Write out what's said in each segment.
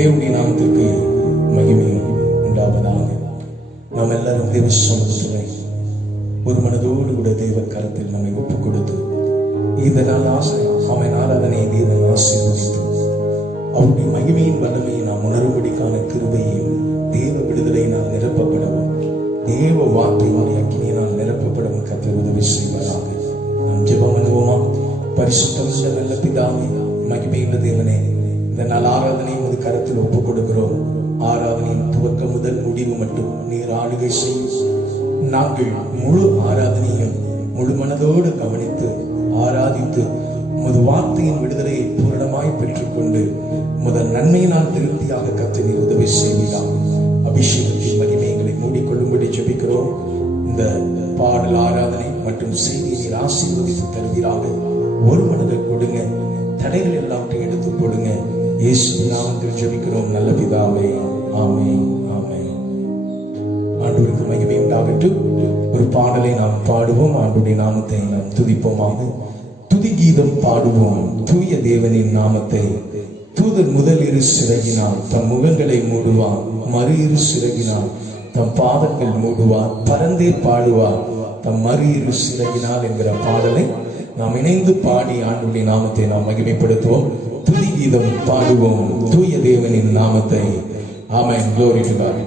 தேவனுடைய நாமத்திற்கு மகிமை உண்டாவதாக. நாம் எல்லாரும் தேவ சமூகத்திலே ஒரு மனதோடு கூட தேவ கரத்தில் நம்மை ஒப்புக் கொடுத்து இந்த நாள் அவன் ஆராதனை தேவன் ஆசீர்வதித்து அவருடைய மகிமையின் வல்லமையை நாம் உணரும்படிக்கான கிருபையையும் தேவ விடுதலையினால் நிரப்பப்படவும் தேவ வார்த்தையினுடைய அக்கினியினால் நிரப்பப்படவும் கர்த்தர் உதவி செய்வதாக. நாம் ஜெபம் பண்ணுவோமா? பரிசுத்தமுள்ள நல்ல பிதாவே, மகிமையுள்ள தேவனே, இந்த நாள் ஆராதனை உமது கரத்தில் ஒப்புக் கொடுக்கிறோம். ஆராதனையின் துவக்கம் முதல் முடிவு மட்டும் நீர் ஆளுகை செய்யும். நாங்கள் முழு ஆராதனையும் முழு மனதோடு கவனித்து ஆராதித்து உமது வார்த்தையின் விடுதலையை பூரணமாய் பெற்றுக்கொண்டு முதல் நன்மையினால் திருப்தியாக கர்த்தர் நீர் உதவி செய்வீராக. அபிஷேகத்தின் மகிமைகளை மூடிக்கொள்ளும்படி ஜெபிக்கிறோம். இந்த பாடல் ஆராதனை மற்றும் செய்தியை நீர் ஆசீர்வதித்து தருவீராக. ஒரு மனதை கொடுங்க, தடைகள் எல்லாவற்றையும் எடுத்து போடுங்க. இயேசு நாமத்தில் ஜெபிக்கிறோம் நல்ல பிதாவே, ஆமென், ஆமென். ஆண்டவருக்கு மகிமை உண்டாகட்டும். ஒரு பாடலை நாம் பாடுவோம், ஆண்டவருடைய நாமத்தை நாம் துதிப்போமாக. துதி கீதம் பாடுவோம் தூய தேவனின் நாமத்தை. தூதர் முதல் இரு சிறகினால் தம் முகங்களை மூடுவார், மறு இரு சிறகினால் தம் பாதங்கள் மூடுவார். பரந்தே பாடுவார் தம் மறு இரு சிறகினால் என்கிற பாடலை நாம் இணைந்து பாடி ஆண்டவருடைய நாமத்தை நாம் மகிமைப்படுத்துவோம். துதி கீதம் பாடுவோம் தூய தேவனின் நாமத்தை. ஆமென். Glory to God.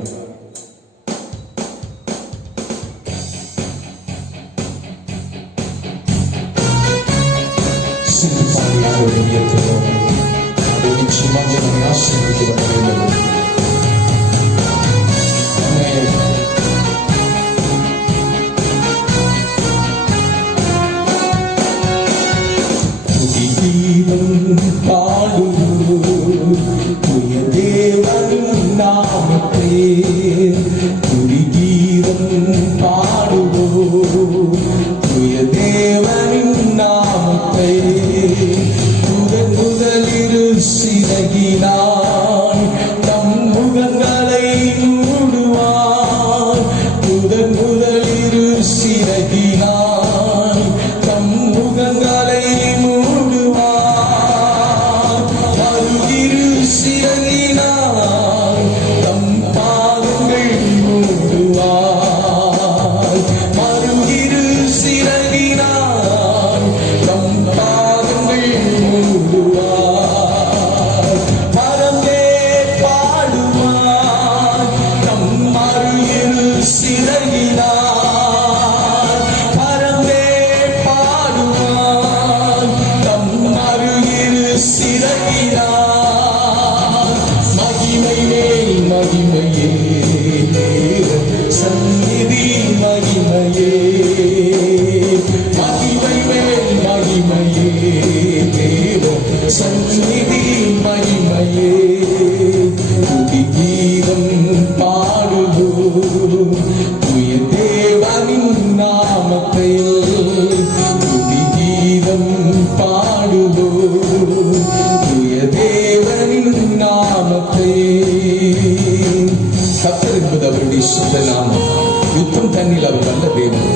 யுத்தம் தண்ணில் அவர் நல்ல தேவன்,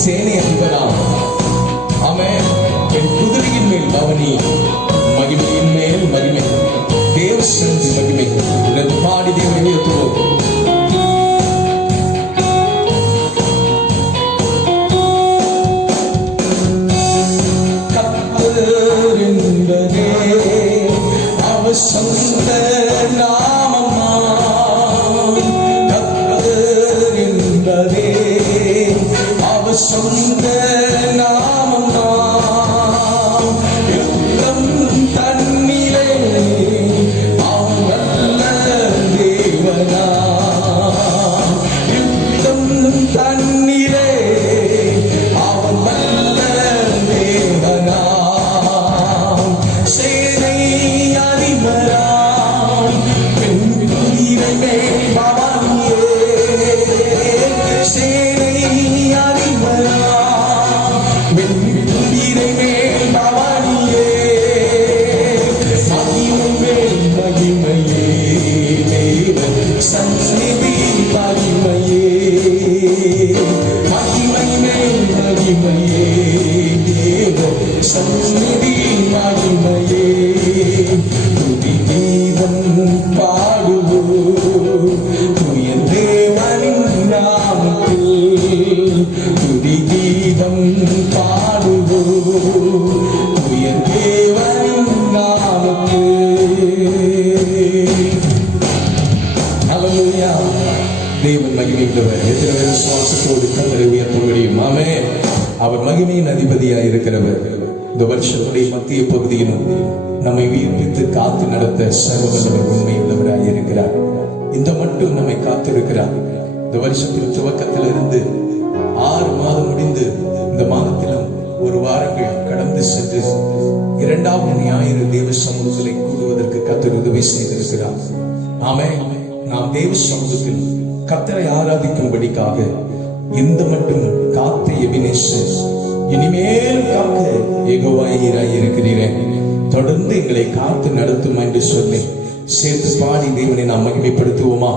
சேனை அதிபராம். ஆமென். என் குதிரையின் மேல் பவனி, மகிமையின் மேல் மகிமை, தேவ சந்தி மகிமை. பாடி தேவனை உயர்த்துவோம். கர்த்தர் என்பதே அவர் சொந்த நாமமா. அவர் சொந்த நாமமா. யுத்தம் தன்னிலே அவர் நல்ல தேவனா. யுத்தம் தன்னிலே அவர் நல்ல தேவனா. சேனை அதிபராய் பெண் குதிரை மேல் பவனியே. சேனை அதிபராய் மகிமையுள்ளவர். எத்தனை பேர் விசுவாசத்தோடு கர்த்தரை உயர்த்த முடியும்? ஆமென். அவர் மகிமையின் அதிபதியாய் இருக்கிறவர். இந்த வருஷத்துடைய மத்திய பகுதியிலும் நம்மை உயிர்ப்பித்து காத்து நடத்த சர்வவல்லவர் உண்மையுள்ளவராய் இருக்கிறார். இந்த மட்டும் நம்மை காத்திருக்கிறார். இந்த வருஷத்தின் துவக்கத்திலிருந்து 6 மாதம் முடிந்து இந்த மாதத்திலும் ஒரு வாரங்கள் கடந்து சென்று 2வது ஞாயிறு தேவ சமூகத்திலே கூடுவதற்கு கர்த்தர் உதவி செய்திருக்கிறார். ஆமென். நாம் தேவ சமூகத்தில் கர்த்தரை ஆராதிக்கும்படிக்காக இந்த மட்டும் காத்த எபினேசர், இனிமேலும் காக்க யெகோவாயிராய் இருக்கிறீரே, தொடர்ந்து எங்களை காத்து நடத்தும் என்று சொல்லி சேர்த்து பாடி தேவனை நாம் மகிமைப்படுத்துவோமா?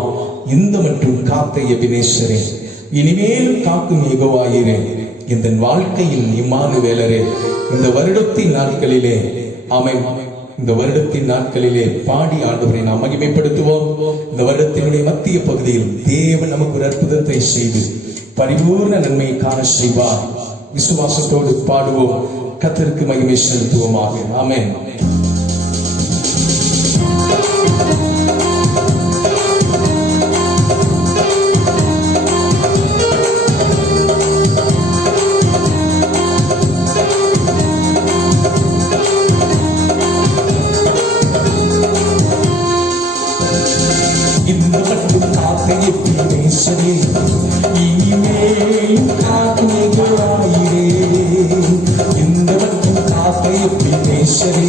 இந்த மற்றும் காத்த எபினேசரே, இனிமேலும் காக்கும் யெகோவாயிரே, இந்த வாழ்க்கையின் இம்மானுவேலரே, இந்த வருடத்தின் நாட்களிலே ஆமென், இந்த வருடத்தின் நாட்களிலே பாடி ஆண்டவரை நாம் மகிமைப்படுத்துவோம். இந்த வருடத்தினுடைய மத்திய பகுதியில் தேவன் நமக்கு ஒரு அற்புதத்தை செய்து பரிபூர்ண நன்மையை காண செய்வார். விசுவாசத்தோடு பாடுவோம், கர்த்தருக்கு மகிமை செலுத்துவோமாக. ஆமென். இந்த மட்டும் காத்த எபினேசரே, இனிமேலும் காக்கும் யெகோவாயிரே, இந்த மட்டும் காத்த எபினேசரே,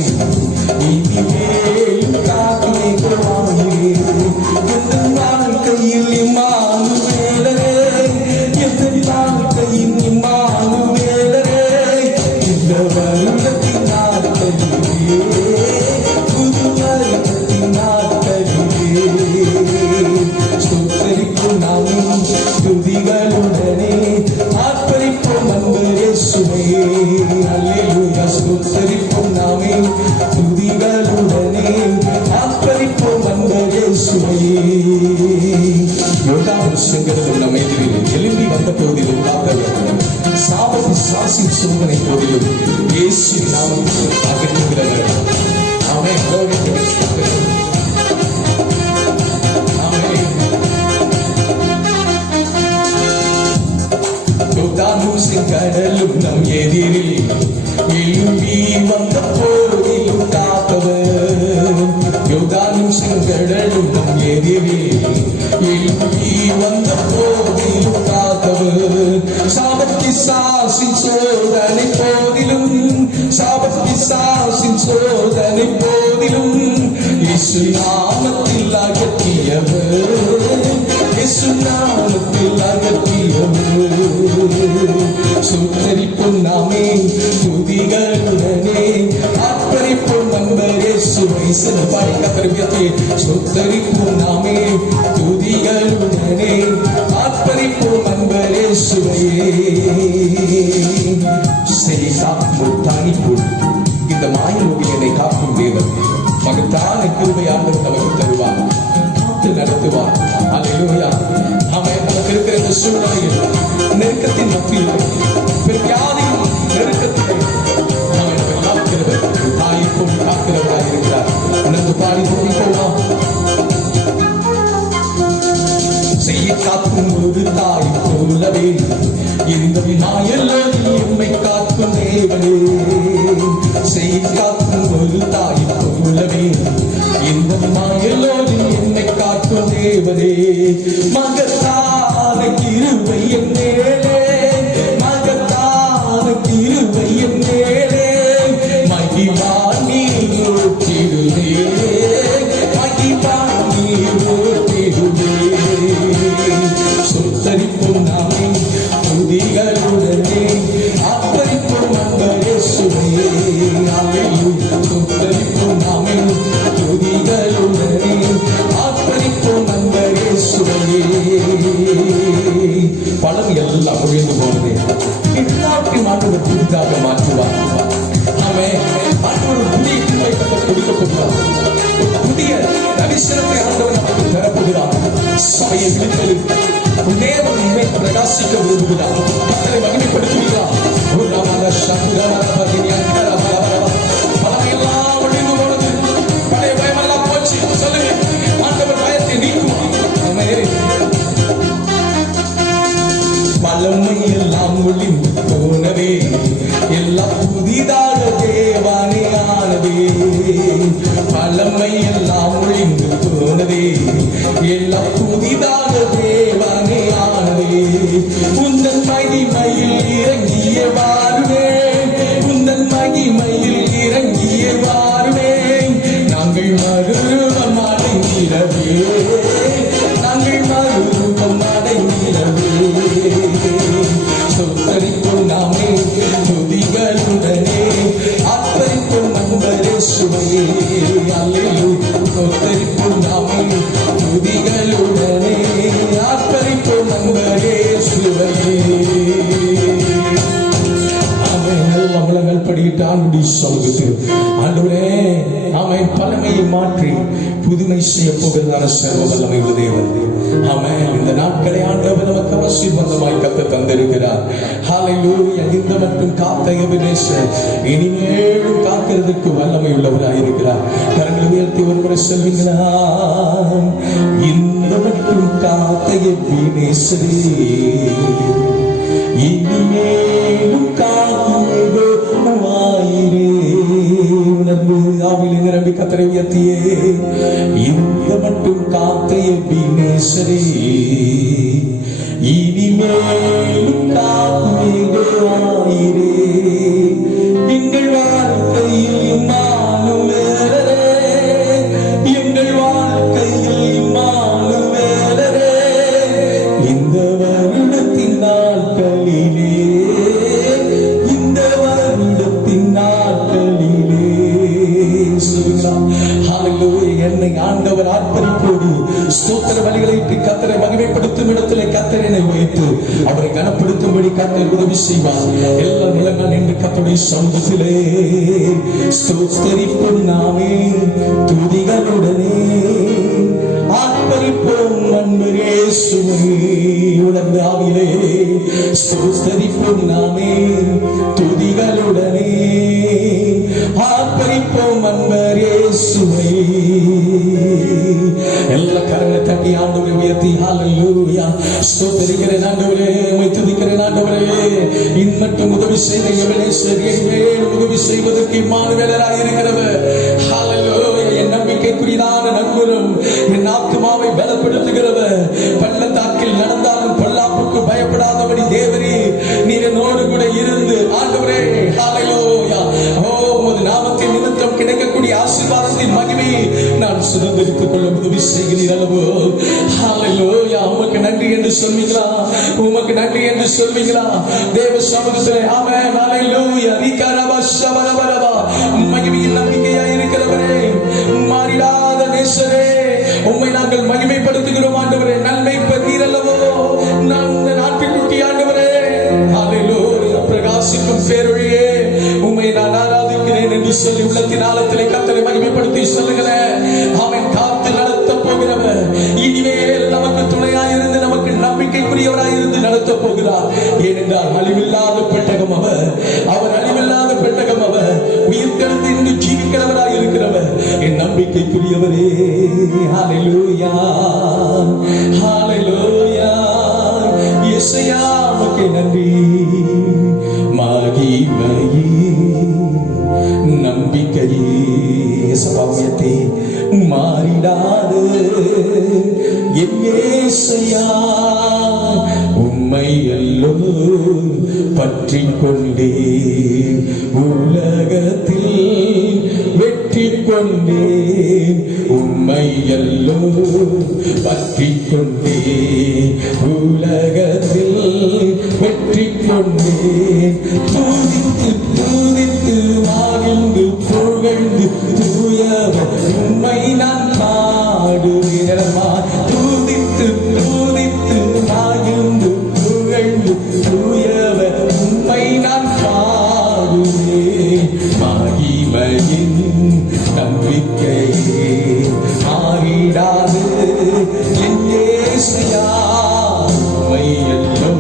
இனிமேலும் காக்கும் யெகோவாயிரே, எந்த வாழ்க்கையில் இம்மானுவேலரே, எந்த வாழ்க்கையில் இம்மானுவேலரே, இந்த வருடத்தின் நாட்களிலே, புது வருடத்தின் நாட்களிலே ஸ்தோத்திரிக்கும் நாமும் துதிகளுடனே ஆர்ப்பரிப்போம் அன்பு இயேசுவே. அல்லேலூயா. ஸ்தோத்திரிக்கும் நாமே துதிகளுடனே ஆர்ப்பரிப்போம் அன்பு இயேசுவே. யோர்தான் செங்கடலும் நம் எதிரில் எழும்பி வந்த போதிலும் காத்தவர், சாபத்து சாசின் சோதனை போதிலும் இயேசு நாமத்தில் அகற்றுகிறவர். ஆமென். கடலும் நம் எதிரில் எழும்பி வந்த போதிலும் காத்தவர், யோர்தானும் செங்கடலும் நம் எதிரில் எழும்பி வந்த போதிலும் காத்தவர், சாபத்தி சாசின் சோதனை போதிலும், சாபத்தி சாசின் சோதனை போதிலும் இயேசு நாமத்தில் அகற்றியவர், இயேசு நாமத்தில் அகற்றியவர். சுத்தரிப்பும் நாமே துதிகளுடனே ஆர்ப்பரிப்போம் நண்பர் இயேசுவை. சிறுபாடி கத்தரிப்பியத்தை சுத்தரிப்பும் நாமே துதிகளுடனே ஆர்ப்பரிப்போம் நண்பர் இயேசுவை. சரி காக்கும் தானிப்போல் இந்த மாயலோகியனை காக்கும் தேவன் மகத்தான கிருபை ஆண்டவர் நமக்கு தருவார், காத்து நடத்துவார். அல்லேலூயா. ஆமென். நமக்கு இருக்கிற இந்த சூழ்நிலையில், நெருக்கத்தின் மத்தியில், வியாதியின் நெருக்கத்தில் நம்மை காக்கிறவர், தாய்க்கும் காக்கிறவராக இருக்கிறார். உணர்ந்து பாடி போகலாம். செய்ய காக்கும் ஒரு தாய் போலவே இந்த மாயலோகில் எம்மை காக்கும் தேவனே, செய்ய காக்கும் ஒரு தாய் போலவே இந்த மாயலோகில் என்னை காக்கும் தேவனே, மகத்தான கிருபை என் மேலே, மகத்தான கிருபை என் மேலே, மகிமான் நீர் ஊற்றிடுவே, மகிமான் நீர் ஊற்றிடுவே. சுத்தரிப்பும் நாமே துதிகளுடனே ஆர்ப்பரிப்போம் அன்பர் இயேசுவே. சுத்தரிப்பும் நாமே துதிகளுடனே ஆர்ப்பரிப்போம் அன்பர் இயேசுவே. பலன் எல்லாம் ஒழிந்து போனது, எல்லாத்தையும் ஆண்டவர் புதிதாக மாற்றுவார். ஆமென். ஆண்டவர் புதிய கிருபை கொடுக்க போகிறார், புதிய தரிசனத்தை ஆண்டவர் நமக்கு தரப்போகிறார். சபையை விழித்தது தேவன் நம்மை பிரகாசிக்க விரும்புகிறார், கர்த்தரை மகிமைப்படுத்துகிறார். பலமையெல்லாம் ஒழிந்து போனது, பழைய பயமெல்லாம் போச்சு. சொல்லுங்க, ஆண்டவர் பயத்தை நீக்குவார். எல்லாம் புதிதாக தேவனே ஆனதே. உந்தன் மகிமையில் இறங்கிய வாருவேன், உந்தன் மகிமையில் இறங்கிய வாருவேன். நாங்கள் மறுரூபம் அடைந்திடவே, நாங்கள் மறுரூபம் அடைந்திடவே. சொத்தரிப்போம் நாமே துதிகளுடனே, ஆர்ப்பரிப்போம் நண்பரே சுவையே. சொத்தரிப்போம் நாமே துதிகளுடனே, ஆர்ப்பரிப்போம் நண்பரே சுவையே. அமலங்கள் படிக்கிட்டு ஆண்டு சமூகத்தில் ஆண்டவரே அவன் பழமையை மாற்றி புதுமை செய்ய போகிறதான சர்வ வல்லமை உள்ள தேவன். ஆமென். இந்த நாட்களை ஆண்டவர் நமக்கு ஆசீர்வாதமாய் கத்த தந்திருக்கிறார். ஹல்லேலூயா. இந்த மட்டும் காத்த எபினேசர் இனிமேலும் காக்கிறதுக்கு வல்லமை உள்ளவராய் இருக்கிறார். கரங்களை உயர்த்தி ஒரு முறை சொல்வீங்களா? இந்த மட்டும் காத்த எபினேசரே இனிமேலும் காக்குவாயிரே. உணர்ந்து ஆவிலே நிரம்பி கர்த்தரை உயர்த்தியே. இந்த மட்டும் காத்த எபினேசரே இனிமேலும் காக்குவாயிரே. எங்கள் வாழ்க்கையில் இம்மானுவேலரே, எங்கள் வாழ்க்கையில் இம்மானுவேலரே. இந்த வருடத்தின் நாட்களிலே, இந்த வருடத்தின் நாட்களிலே என்னை ஆண்டவர் ஆர்ப்பரிப்போடு ஸ்தோத்திர பலிகளை கர்த்தரை மகிமைப்படுத்தும் இடத்திலே கர்த்தரை வைத்து அவரை கனப்படுத்தும்படி கர்த்தர் உதவி செய்வார். எல்லா நிலங்கள் நின்று கர்த்தருடைய சமூகத்திலே ஸ்தோத்திரிப்போம் நாமே துதிகளுடனே, ஆர்ப்பரிப்போம் நண்பரே சுவையே. உணர்ந்து ஆவிலே ஸ்தோத்திரிப்போம் நாமே துதிகளுடனே, ஆர்ப்பரிப்போம் நண்பரே சுவையே. எல்லா கரங்களை தட்டி ஆண்டவரை உயர்த்தி ஹல்லேலூயா ஸ்தோத்திரிக்கிறேன் ஆண்டவரே, உம்மை துதிக்கிறேன் ஆண்டவரே. இன்னும் உதவி செய்த எபினேசர் என்மேல் உதவி செய்வதற்கு இம்மானுவேலராய் இருக்கிறவர். ஹல்லேலூயா. என் நம்பிக்கைக்குரியதான நண்பரும் என் ஆத்துமாவை பலப்படுத்துகிறவர். பள்ளத்தாக்கில் நடந்தாலும் பொல்லாப்புக்கு பயப்படாதபடி தேவரே நீர் என்னோடு கூட இருந்து ஆண்டவரே ஹல்லேலூயா. ஓ உமது நாமத்தின் நிமித்தம் கிடைக்கக்கூடிய ஆசீர்வாதத்தின் மகிமையை நான் சுதந்திரித்துக் கொள்ள உதவி செய்கிறீர் அல்லவோ. ஹல்லேலூயா. உமக்கு நன்றி என்று சொல்வீங்களா? உமக்கு நன்றி என்று சொல்வீங்களா? தேவ சமூகத்திலே ஆமென். ஹல்லேலூயா. ரிகரபா ஷபரபரபா. மகிமையின் நம்பிக்கையாய் இருக்கிறவரே, மாறிடாத நேசரே, உம்மை நாங்கள் மகிமைப்படுத்துகிறோம் ஆண்டவரே. நன்மை பெற்றீர் அல்லவோ அந்த நாட்டுக்குட்டி ஆண்டவரே. ஹல்லேலூயா. பிரகாசிக்கும் பேரொழியே உம்மை நான் ஆராதிக்கிறேன் என்று சொல்லி உள்ளத்தின் ஆழத்திலே கர்த்தரை மகிமைப்படுத்தி சொல்லுகிறேன். அவன் காத்து நடத்த போகிறவர், இனிமேல் நமக்கு துணையாயிருந்து நமக்கு நம்பிக்கைக்குரியவராயிருந்து நடத்த போகிறார். ஏனென்றால் அழிவில்லாத பெட்டகம் அவர், அவர் அழிவில்லாத பெட்டகம் அவர், உயிர் தெழுந்து இன்று ஜீவிக்கிறவராய் இருக்கிறவர், என் நம்பிக்கைக்குரியவரே. ஹல்லேலூயா ஹல்லேலூயா. இயேசுயா உமக்கு நன்றி. மகிமையே நம்பிக்கையே சபாவியத்தை மாறிடாது என் இயேசுயா. உம்மை அல்லோ பற்றிக் கொண்டே உலகத்தில் வெற்றி கொண்டேன். உம்மை அல்லோ பற்றிக் கொண்டே உலகத்தில் வெற்றி கொண்டேன். துதித்து துதித்து மகிழ்ந்து புகழ்ந்து தூயவர் உம்மை நான் பாடுகிறேனம்மா. துதித்து துதித்து மகிழ்ந்து புகழ்ந்து தூயவர் உம்மை நான் பாடுகிறேன். மகிமையின் நம்பிக்கையே மாறிடாது என் இயேசுயா. உம்மை அல்லோ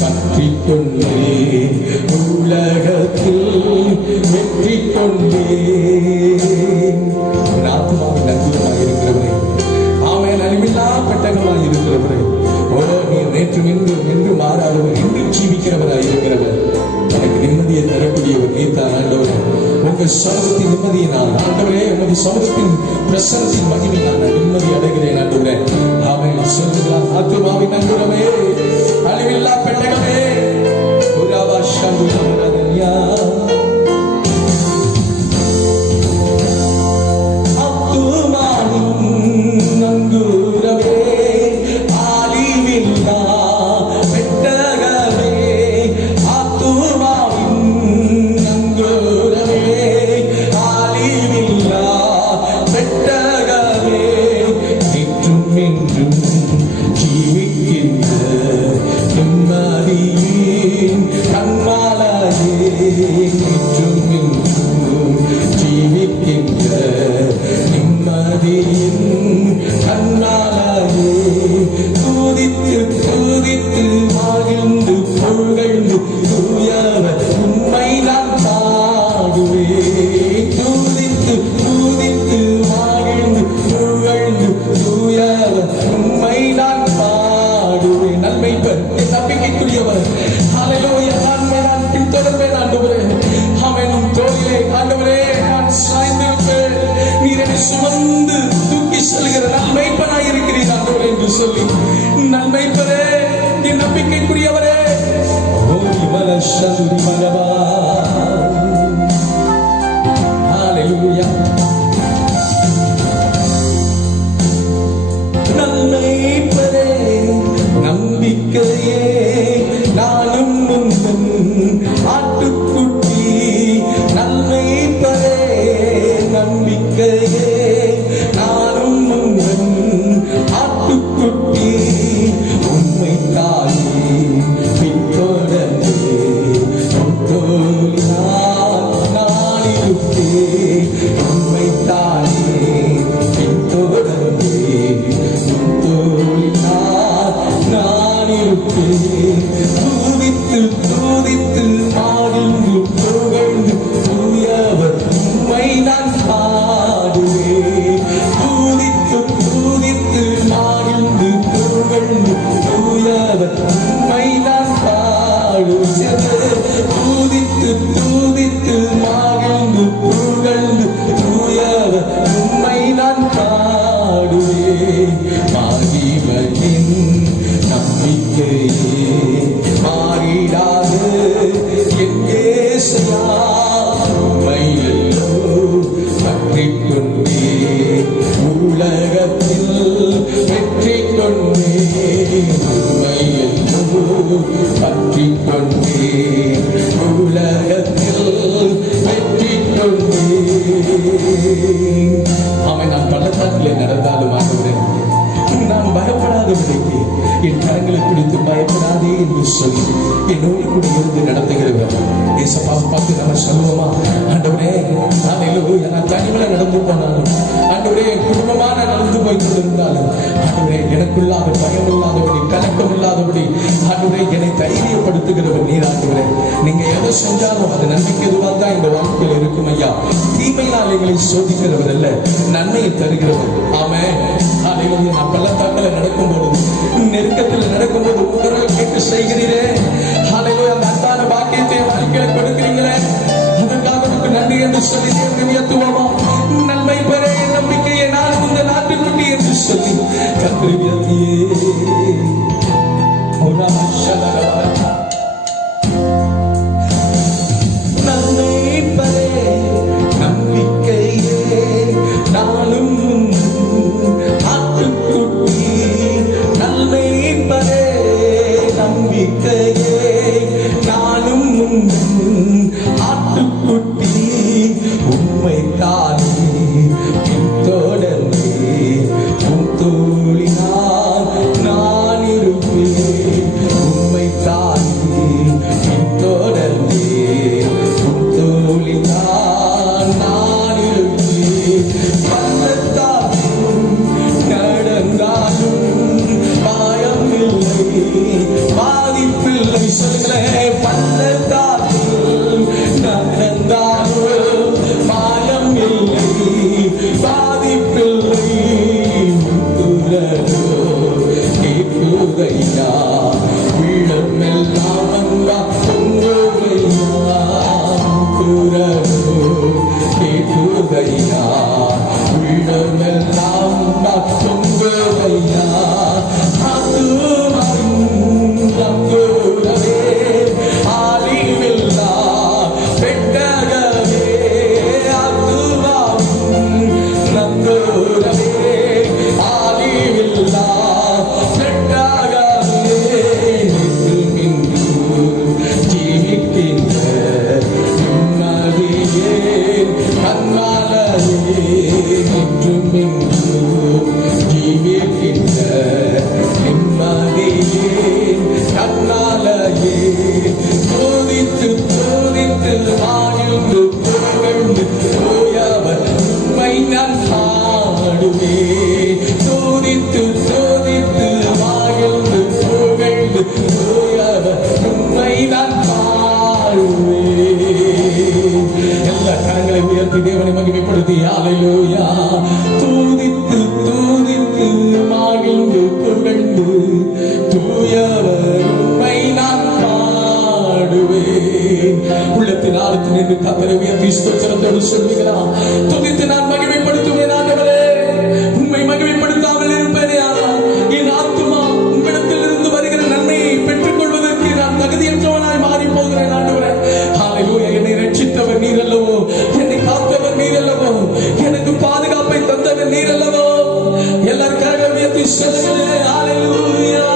பற்றிக் கொண்டே உலகத்தில் வெற்றி கொண்டேன். ஆத்மாவின் நண்பராக இருக்கிறவரே, ஆமென். அழிவில்லா பெட்டகமாக இருக்கிறவரே, ஓ நீர் நேற்று நின்று என்று மாறாதவர், இன்று ஜீவிக்கிறவராக இருக்கிறவர், எனக்கு நிம்மதியை தரக்கூடியவர் நீர்தான் ஆண்டவரே. உங்கள் சமூகத்தின் நிம்மதியை நான் ஆண்டவரே, உமது சமூகத்தின் பிரசனத்தின் மகிமை நான் நிம்மதி அடைகிறேன் ஆண்டவரே. சொல்லுகிறார், ஆத்துமாவின் நங்குரமே, அழிவில்லா பெட்டகமே, புறாவா சங்குரா சுமந்து தூக்கி செல்கிற நன்மைப்பனாய் இருக்கிறீர் ஆண்டவரே என்று சொல்லி, நன்மைப்பரே, என் நம்பிக்கைக்குரியவரே, ஹல்லேலூயா. நன்மைப்பரே, நம்பிக்கையே, நானும் முந்தன் ஆட்டுக்குட்டி, நன்மைப்பரே, நம்பிக்கையே, நானும் உந்தன் ஆட்டுக்குட்டி, உம்மை தாயே பின்தொடர்ந்து நான் இருப்பேன், உம்மை தாயே பின்தொடர்ந்து நான் இருப்பேன். தூதித்து தூதித்து மாறிந்து புகழ்ந்து தூயவர் உம்மை நான் பாடுவேன். தூதித்து தூதித்து மாறிந்து புகழ்ந்து தூயவர் உம்மை நான் பாடுவேன். தூதித்து தூதித்து மாறிந்து புகழ்ந்து தூயவர் உம்மை நான் பாடுவேன். மகிமையின் நம்பிக்கையே மாறிடாது என் இயேசுவா, உம்மையல்லோ பற்றிக் கொண்டே உலகத்தில் வெற்றி கொண்டே, உம்மையல்லோ பற்றிக் கொண்டே உலகத்தில் வெற்றி கொண்டே. அவன் நான் பள்ளத்தாக்கிலே நடந்தாலும் ஆண்டவரே, நான் பயப்படாதபடிக்கு என் கரங்களை பிடித்து பயப்படாதே என்று சொல்லி என்னோடு கூட இருந்து நடத்துகிறவர் ஏசப்பாவை பார்த்து நம்ம சொல்லுவோமா, ஆண்டவரே நான் தனிமையில நடந்து போனாலும், ஆண்டவரே குடும்பமான நடந்து போய் கொண்டிருந்தாலும், ஆண்டவரே எனக்குள்ளாத பயம் இல்லாதபடி கலக்கம் இல்லாதபடி, ஆண்டவரே என்னை தைரியப்படுத்துகிறவர் நீர். ஆண்டவரே நீங்க எதை செஞ்சாலும் அது நம்பிக்கை தான் இந்த வாழ்க்கையில் இருக்கும் ஐயா. தீமையினால் எங்களை சோதிக்கிறவர் அல்ல, நன்மையை தருகிறவர். ஆமென். ஹல்லேலூயா. நான் பள்ளத்தாக்கில் நடக்கும் பொழுது, நெருக்கத்தில் நடக்கும் போது உங்கள் கேட்டு செய்கிறீரே, ஹல்லேலூயா. அந்த அன்பான பாக்கியத்தை வாழ்க்கையில கொடுக்கிறீங்களே, அதற்காக உனக்கு நன்றி என்று சொல்லி உயர்த்துவோமா. நன்மை பெற நம்பிக்கையை நான் இந்த நாட்டுக்குட்டி என்று சொல்லி கத்திரியே உள்ளமெல்லாம் தொங்குதையா ஹalleluya. துதித்து துதித்து மகிழ்ந்து புகழ்ந்து தூயவர் உம்மை நான் பாடுவேன். உள்ளத்தின் ஆழத்தில் நின்று கர்த்தரை உயர்த்தி ஸ்தோத்திரத்தோடு சொல்லுகிறா. துதித்து நான் மகிமைப்படுத்துவேன் ஆண்டவரே. உம்மை மகிமைப்படுத்தாமல் இருப்பேனே ஆனால் என் ஆத்துமா உம்மிடத்தில் இருந்து வருகிற நன்மையை பெற்றுக் கொள்வதற்கு நான் தகுதியற்றவனாய் மாறி போகிறேன் ஆண்டவரே. ஹalleluya. என்னை ரட்சித்தவர் நீர் அல்லவோ, என்னை காத்தவர் நீர் அல்லவோ, எனக்கு பாதுகாப்பை தந்தவர் நீர் அல்லவோ. எல்லாரும் கரங்களை உயர்த்தி சொல்லுங்களேன். ஹalleluya.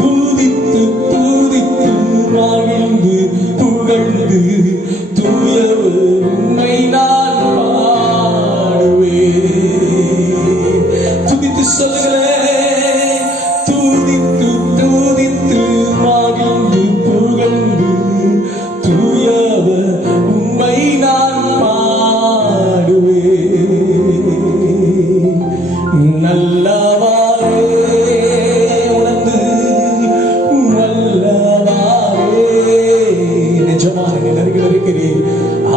துதித்து துதித்து மகிழ்ந்து புகழ்ந்து தூயவர் உம்மை நான் பாடுவேன். துதித்து சொல்லுங்களேன். துதித்து துதித்து மகிழ்ந்து புகழ்ந்து தூயவர் உம்மை நான் பாடுவேன். நல்லவாரே உணர்ந்து வல்லவாரே நிஜமாக நிலர்கள் இருக்கிறேன்.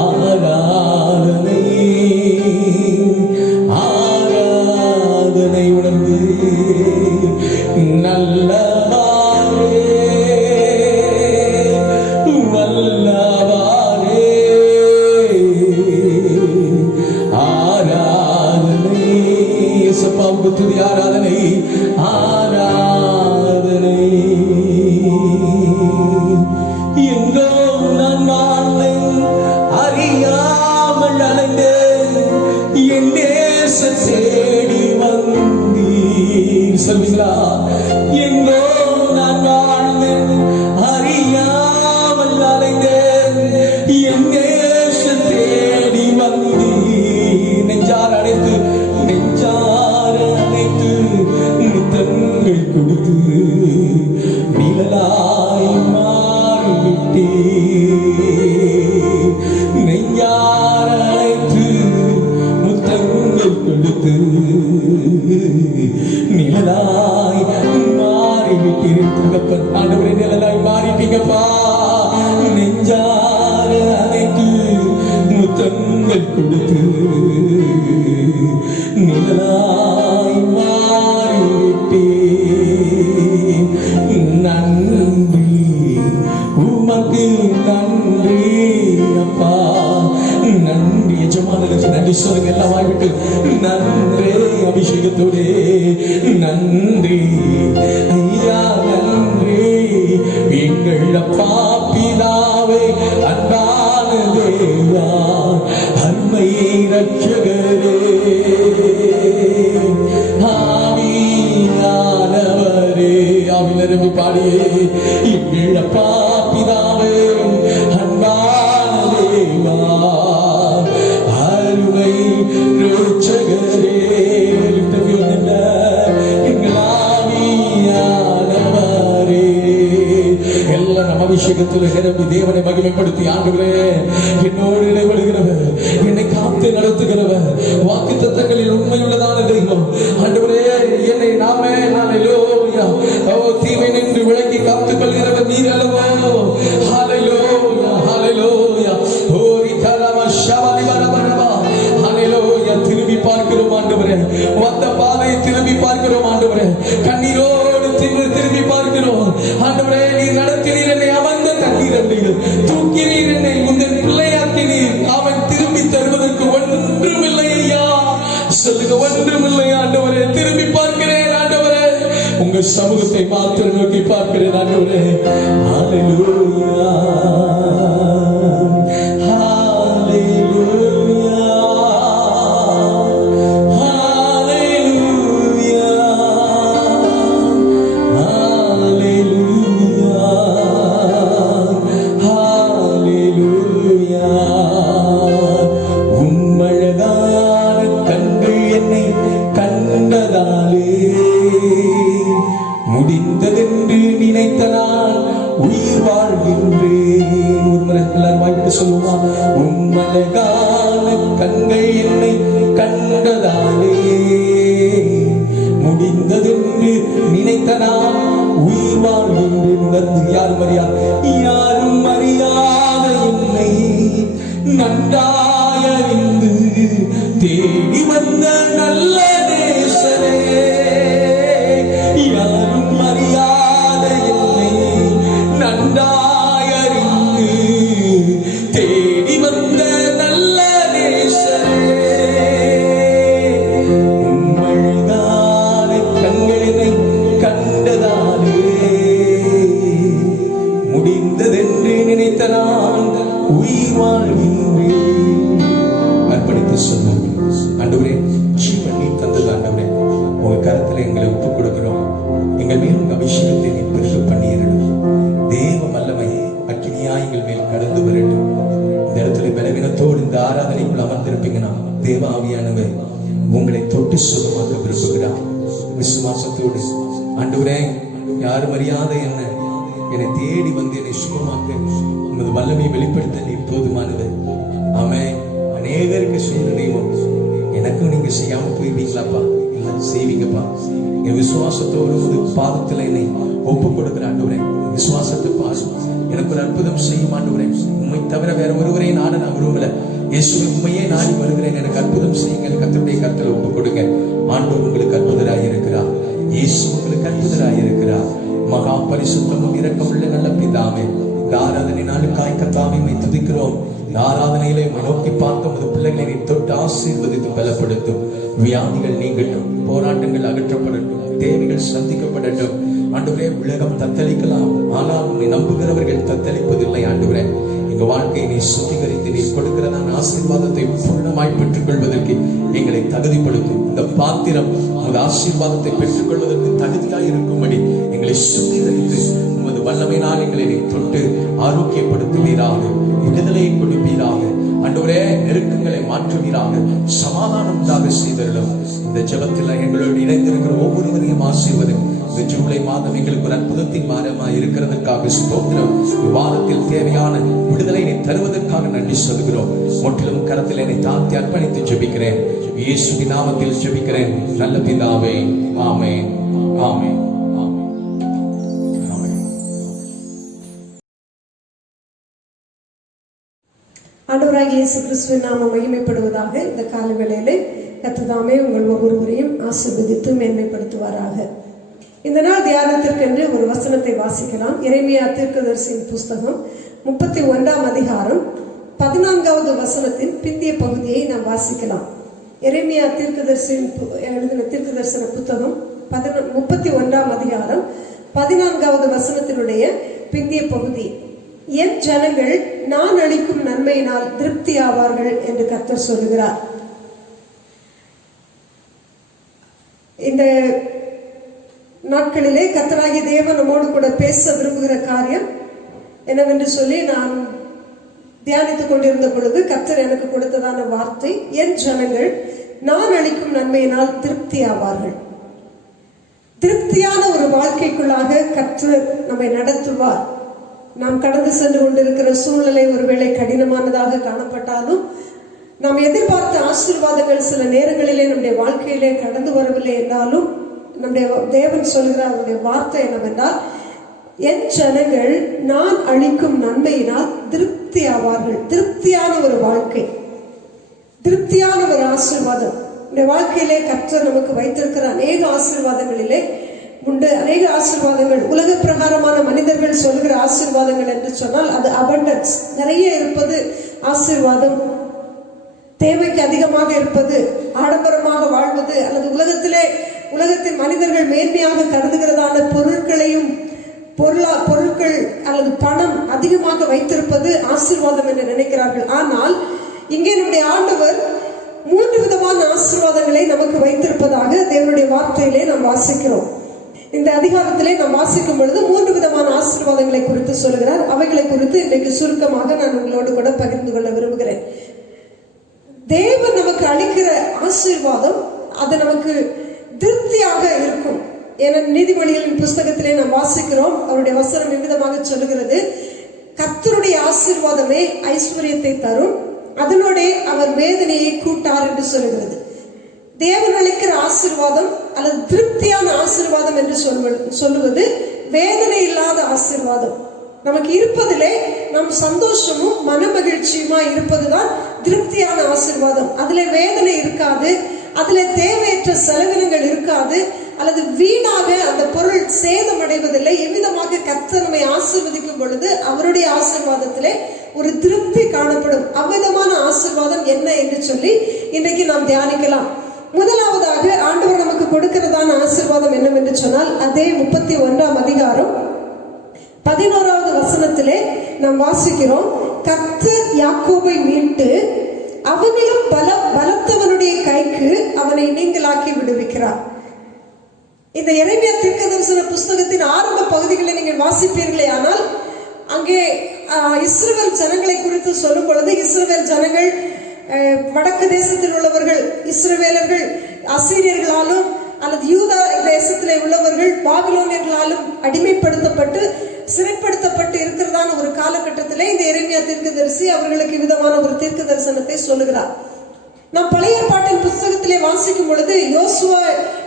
ஆராதனை ஆராதனை உணர்ந்து நல்லவாரே வல்லவாரே ஆராதனை. இயேசுவுக்கு துதி ஆராதனை ஆராதனை. எங்கோ நான் வாழ்ந்தேன், அறியாமல் அலைந்தேன், என் நேசம் தேடி வந்தீர். சொல்வீங்களா? எங்கோ நான் வாழ்ந்தேன், அறியாமல் அலைந்தேன், என் நேசம் தேடி வந்தீர். நெஞ்சார அழைத்து முத்தங்கள் கொடுத்து நிழலாய் மாறிவிட்டே. நெஞ்சார அழைத்து முத்தங்கள் கொடுத்து நிழலாய் மாறிவிட்டீர். தகப்பன் ஆண்டவரே, நிழலாய் மாறிட்டீங்கப்பா. நெஞ்சார அழைத்து முத்தங்கள் கொடுத்து நிழலாய் மாறிவிட்டேன். நன்றி உமக்கு நன்றி அப்பா. நன்றி எஜமானனுக்கு நன்றி சொல்லுங்க. எல்லாம் வாய்விட்டு நன்றி அபிஷேகத்தோடே நன்றி ஐயா நன்றி. எங்கள் அப்பா பிதாவே, அன்பான தேவா, அருமை ரட்சகரே, ஆவியானவரே. ஆவினரம்பி பாடியே. எங்கள் அப்பா பிதாவே, அன்பான தேவா, அருமை ரட்சகரே. எங்கள் ஆவியானவரே. எல்லாம் நம்ம அபிஷேகத்தில் நிரம்பி தேவனை மகிமைப்படுத்தி ஆண்டவரே, என்னோடு இடைவெளுகிறவர், என்னை காத்து நடத்துகிறவர், வாக்கு தத்தங்களில் உண்மையுள்ளதான தெய்வம் ஆண்டவரே, என்னை நாமே தீமை நின்று விலக்கி காத்துக் கொள்கிறவர் நீர் அல்லவோ. ஹalleluya ஹalleluya. ஓரி கலம ஷபலி பரபரபா. ஹalleluya. திரும்பி பார்க்கிறோம் ஆண்டவரே, வந்த பாதையை திரும்பி பார்க்கிறோம் ஆண்டவரே, கண்ணீரோடு திரும்பி பார்க்கிறோம் ஆண்டவரே. நீர் நடத்தினீர் என்னை அமர்ந்த தண்ணீர் அண்டையில் தூக்கினீர், என்னை உங்கள் பிள்ளையாக்கினீர். அவன் திரும்பி தருவதற்கு ஒன்றுமில்லை ஐயா. சொல்லுங்க, ஒன்றுமில்லை ஆண்டவரே. திரும்பி பார்க்கிறேன் ஆண்டவரே, உங்க சமூகத்தை மாத்திரம் நோக்கி பார்க்கிறேன் ஆண்டவரே. ஹalleluya ஹalleluya ஹalleluya ஹalleluya ஹalleluya. உம்மழகான கண்கள் என்னை கண்டதாலே முடிந்ததென்று நினைத்த நான் உயிர் வாழ்கின்றேன். தேடி வந்த நல்ல நேசரே, யாரும் அறியாத என்னை நன்றாய் அறிந்து தேடி வந்த நல்ல நேசரே, உம்மழ்கான கண்களினை கண்டதாலே முடிந்ததென்று நினைத்த நான் உயிர் வாழ்கின்றேன். அர்ப்பணித்து சொன்னோம். ஆண்டவரே, ஜீவன் நீர் தந்தது. ஆண்டவரே, உங்க கரத்துல எங்களை ஒப்புக் கொடுக்கிறோம். எங்கள் மேல் உங்க அபிஷேகத்தை நீர் பெருக பண்ணிடணும். தேவ வல்லமை அக்கினியா எங்கள் மேல் கடந்து வரட்டும். இந்த இடத்துல பலவீனத்தோடு இந்த ஆராதனைக்குள் அமர்ந்திருப்பீங்கன்னா தேவ ஆவியானவர் உங்களை தொட்டு சுகமாக்க விரும்புகிறார். விசுவாசத்தோடு ஆண்டவரே, யாரும் அறியாத என்னை தேடி வந்து என்னை சுகமாக்க உமது வல்லமை வெளிப்படுத்த நீர் போதுமானது. ஆமென். அநேகருக்கு செய்த தெய்வம் எனக்கும் நீங்க செய்யாம போயிருவீங்களாப்பா? இல்ல, செய்வீங்கப்பா. என் விசுவாசத்தோடு பாதத்துல என்னை ஒப்பு கொடுக்கிற ஆண்டவரே, விசுவாசத்தை பாரு. எனக்கு ஒரு அற்புதம் செய்யும் ஆண்டவரே. உண்மை தவிர வேற ஒருவரை நாட நான் விரும்பல. இயேசுவை உண்மையே நாடி வருகிறேன். எனக்கு அற்புதம் செய்யுங்க. கர்த்தருடைய கருத்துல ஒப்பு கொடுங்க. ஆண்டவர் உங்களுக்கு அற்புதராய் இருக்கிறார். இயேசு உங்களுக்கு அற்புதராய் இருக்கிறார். மகா பரிசுத்தமும் இரக்கமுள்ள நல்ல பிதாவே, ஆராதனை நாளுக்காய் கர்த்தாவை துதிக்கிறோம். ஆராதனையிலே நோக்கி பார்த்த உமது பிள்ளைகளை தொட்டு ஆசீர்வதித்து பலப்படுத்தும். வியாதிகள் நீங்கட்டும், போராட்டங்கள் அகற்றப்படட்டும், தேவைகள் சந்திக்கப்படட்டும். ஆண்டவரே, உலகம் தத்தளிக்கலாம், ஆனால் உன்னை நம்புகிறவர்கள் தத்தளிப்பதில்லை. ஆண்டவரே, எங்க வாழ்க்கையை நீ சுத்திகரித்து நீ கொடுக்கிறதான ஆசீர்வாதத்தை பூர்ணமாய் பெற்றுக் கொள்வதற்கு எங்களை தகுதிப்படுத்தும். இந்த பாத்திரம் உமது ஆசீர்வாதத்தை பெற்றுக் கொள்வதற்கு தகுதியாய் இருக்கும்படி எங்களை சுத்திகரித்து உமது வல்லமையினால் எங்களை நீ தொட்டு ஆரோக்கியப்படுத்துவீராக, விடுதலையை கொடுப்பீராக. ஆண்டவரே, நெருக்கங்களை மாற்றுவீராக, சமாதானம் உண்டாக செய்தருளும். இந்த ஜெபத்தில் எங்களோடு இணைந்திருக்கிற ஒவ்வொருவரையும் ஆசீர்வதியும். இந்த ஜூலை மாதம் எங்களுக்கு ஒரு அற்புதத்தின் மாதமாக இருக்கிறதுக்காக ஸ்தோத்திரம். வாரத்தில் தேவையான விடுதலை தருவதற்காக நன்றி சொல்கிறோம். முற்றிலும் கரத்தில் என்னை தாழ்த்தி அர்ப்பணித்து ஜெபிக்கிறேன். இயேசுவின் நாமத்தில் ஜெபிக்கிறேன் நல்ல பிதாவே. ஆமென், ஆமென். ஆண்டவராகிய இயேசு கிறிஸ்துவின் நாமம் மகிமைப்படுவதாக. இந்த கால வேளையிலே கர்த்தர் தாமே உங்கள் ஒவ்வொருவரையும் ஆசீர்வதித்து மேன்மைப்படுத்துவாராக. இந்த நாள் தியானத்திற்கென்று ஒரு வசனத்தை வாசிக்கலாம். எரேமியா தீர்க்கதரிசியின் புஸ்தகம் 31ஆம் அதிகாரம் 14வது வசனத்தின் பிந்திய பகுதியை நாம் வாசிக்கலாம். எரேமியா தீர்க்கதரிசியின் எழுதின தீர்க்கதரிசன புத்தகம் 31ஆம் அதிகாரம் 14வது வசனத்தினுடைய பிந்திய பகுதி. என் ஜனங்கள் நான் அளிக்கும் நன்மையினால் திருப்தி ஆவார்கள் என்று கர்த்தர் சொல்லுகிறார். இந்த நாட்களிலே கர்த்தராகிய தேவன் நம்மோடு கூட பேச விரும்புகிற காரியம் என்னவென்று சொல்லி நான் தியானித்துக் கொண்டிருந்த பொழுது கர்த்தர் எனக்கு கொடுத்ததான வார்த்தை, என் ஜனங்கள் நான் அளிக்கும் நன்மையினால் திருப்தி ஆவார்கள். திருப்தியான ஒரு வாழ்க்கைக்குள்ளாக கர்த்தர் நம்மை நடத்துவார். நாம் கடந்து சென்று கொண்டிருக்கிற சூழ்நிலை ஒருவேளை கடினமானதாக காணப்பட்டாலும், நாம் எதிர்பார்த்த ஆசீர்வாதங்கள் சில நேரங்களிலே நம்முடைய வாழ்க்கையிலே கடந்து வரவில்லை என்றாலும், நம்முடைய தேவன் சொல்கிற அவருடைய வார்த்தை என்னவென்றால், என் ஜனங்கள் நான் அளிக்கும் நன்மையினால் திருப்தி ஆவார்கள். திருப்தியான ஒரு வாழ்க்கை, திருப்தியான ஒரு ஆசீர்வாதம். இந்த வாழ்க்கையிலே கர்த்தர் நமக்கு வைத்திருக்கிற அநேக ஆசீர்வாதங்களிலே உண்டு. அநேக ஆசீர்வாதங்கள் உலக பிரகாரமான மனிதர்கள் சொல்கிற ஆசீர்வாதங்கள் என்று சொன்னால் அது அபண்டன்ஸ், நிறைய இருப்பது ஆசீர்வாதம். தேவைக்கு அதிகமாக இருப்பது, ஆடம்பரமாக வாழ்வது, அல்லது உலகத்தின் மனிதர்கள் மேன்மையாக கருதுகிறதான பொருட்களையும் பொருட்கள் அல்லது பணம் அதிகமாக வைத்திருப்பது ஆசீர்வாதம் என்று நினைக்கிறார்கள். ஆனால் இங்கே நம்முடைய ஆண்டவர் 3 விதமான ஆசீர்வாதங்களை நமக்கு வைத்திருப்பதாக தேவனுடைய வார்த்தையிலே நாம் வாசிக்கிறோம். இந்த அதிகாரத்திலே நாம் வாசிக்கும் பொழுது 3 விதமான ஆசீர்வாதங்களை குறித்து சொல்கிறார். அவைகளை குறித்து இன்றைக்கு சுருக்கமாக நான் உங்களோடு கூட பகிர்ந்து கொள்ள விரும்புகிறேன். தேவன் நமக்கு அளிக்கிற ஆசீர்வாதம் அது நமக்கு திருப்தியாக இருக்கும். என நீதிமொழிகளின் புஸ்தகத்திலே நாம் வாசிக்கிறோம். அவருடைய வசனம் விதமாக சொல்லுகிறது, கர்த்தருடைய ஆசீர்வாதமே ஐஸ்வர்யத்தை தரும், அதனோட அவர் வேதனையை கூட்டார் என்று சொல்லுகிறது. தேவன் அளிக்கிற ஆசீர்வாதம் அல்லது திருப்தியான ஆசீர்வாதம் என்று சொல்லுவது வேதனை இல்லாத ஆசீர்வாதம். நமக்கு இருப்பதிலே நம் சந்தோஷமும் மன மகிழ்ச்சியுமா இருப்பதுதான் திருப்தியான ஆசீர்வாதம். அதுல வேதனை இருக்காது, அதுல தேவையற்ற செலவினங்கள் இருக்காது, அல்லது வீணாக அந்த பொருள் சேதமடைவதில்லை. எவ்விதமாக கர்த்தர் நம்மை ஆசீர்வதிக்கும் பொழுது அவருடைய ஆசீர்வாதத்திலே ஒரு திருப்தி காணப்படும். அவ்விதமான ஆசீர்வாதம் என்ன என்று சொல்லி இன்றைக்கு நாம் தியானிக்கலாம். முதலாவதாக ஆண்டவர் நமக்கு கொடுக்கிறதான ஆசீர்வாதம் என்னவென்று சொன்னால், அதே 31ஆம் அதிகாரம் 11வது வசனத்திலே நாம் வாசிக்கிறோம், கர்த்தர் யாக்கோபை மீட்டு அவனிலும் பலத்தவனுடைய கைக்கு அவனை நீங்களாக்கி விடுவிக்கிறார். இந்த எரேமியா தீர்க்கதரிசன புஸ்தகத்தின் ஆரம்ப பகுதிகளை நீங்கள் வாசிப்பீர்களே ஆனால் அங்கே இஸ்ரவேல் ஜனங்களை குறித்து சொல்லும் பொழுது, இஸ்ரவேல் ஜனங்கள் வடக்கு தேசத்தில் உள்ளவர்கள் இஸ்ரவேலர்கள் அசீரியர்களாலும் அல்லது யூதா தேசத்திலே உள்ளவர்கள் பாபிலோனியர்களாலும் அடிமைப்படுத்தப்பட்டு சிறைப்படுத்தப்பட்டு இருக்கிறதான ஒரு காலகட்டத்திலே இந்த எரேமியா தீர்க்கதரிசி அவர்களுக்கு விதமான ஒரு தீர்க்க தரிசனத்தை சொல்லுகிறார். நாம் பழைய ஏற்பாட்டின் புஸ்தகத்திலே வாசிக்கும் பொழுது யோசுவா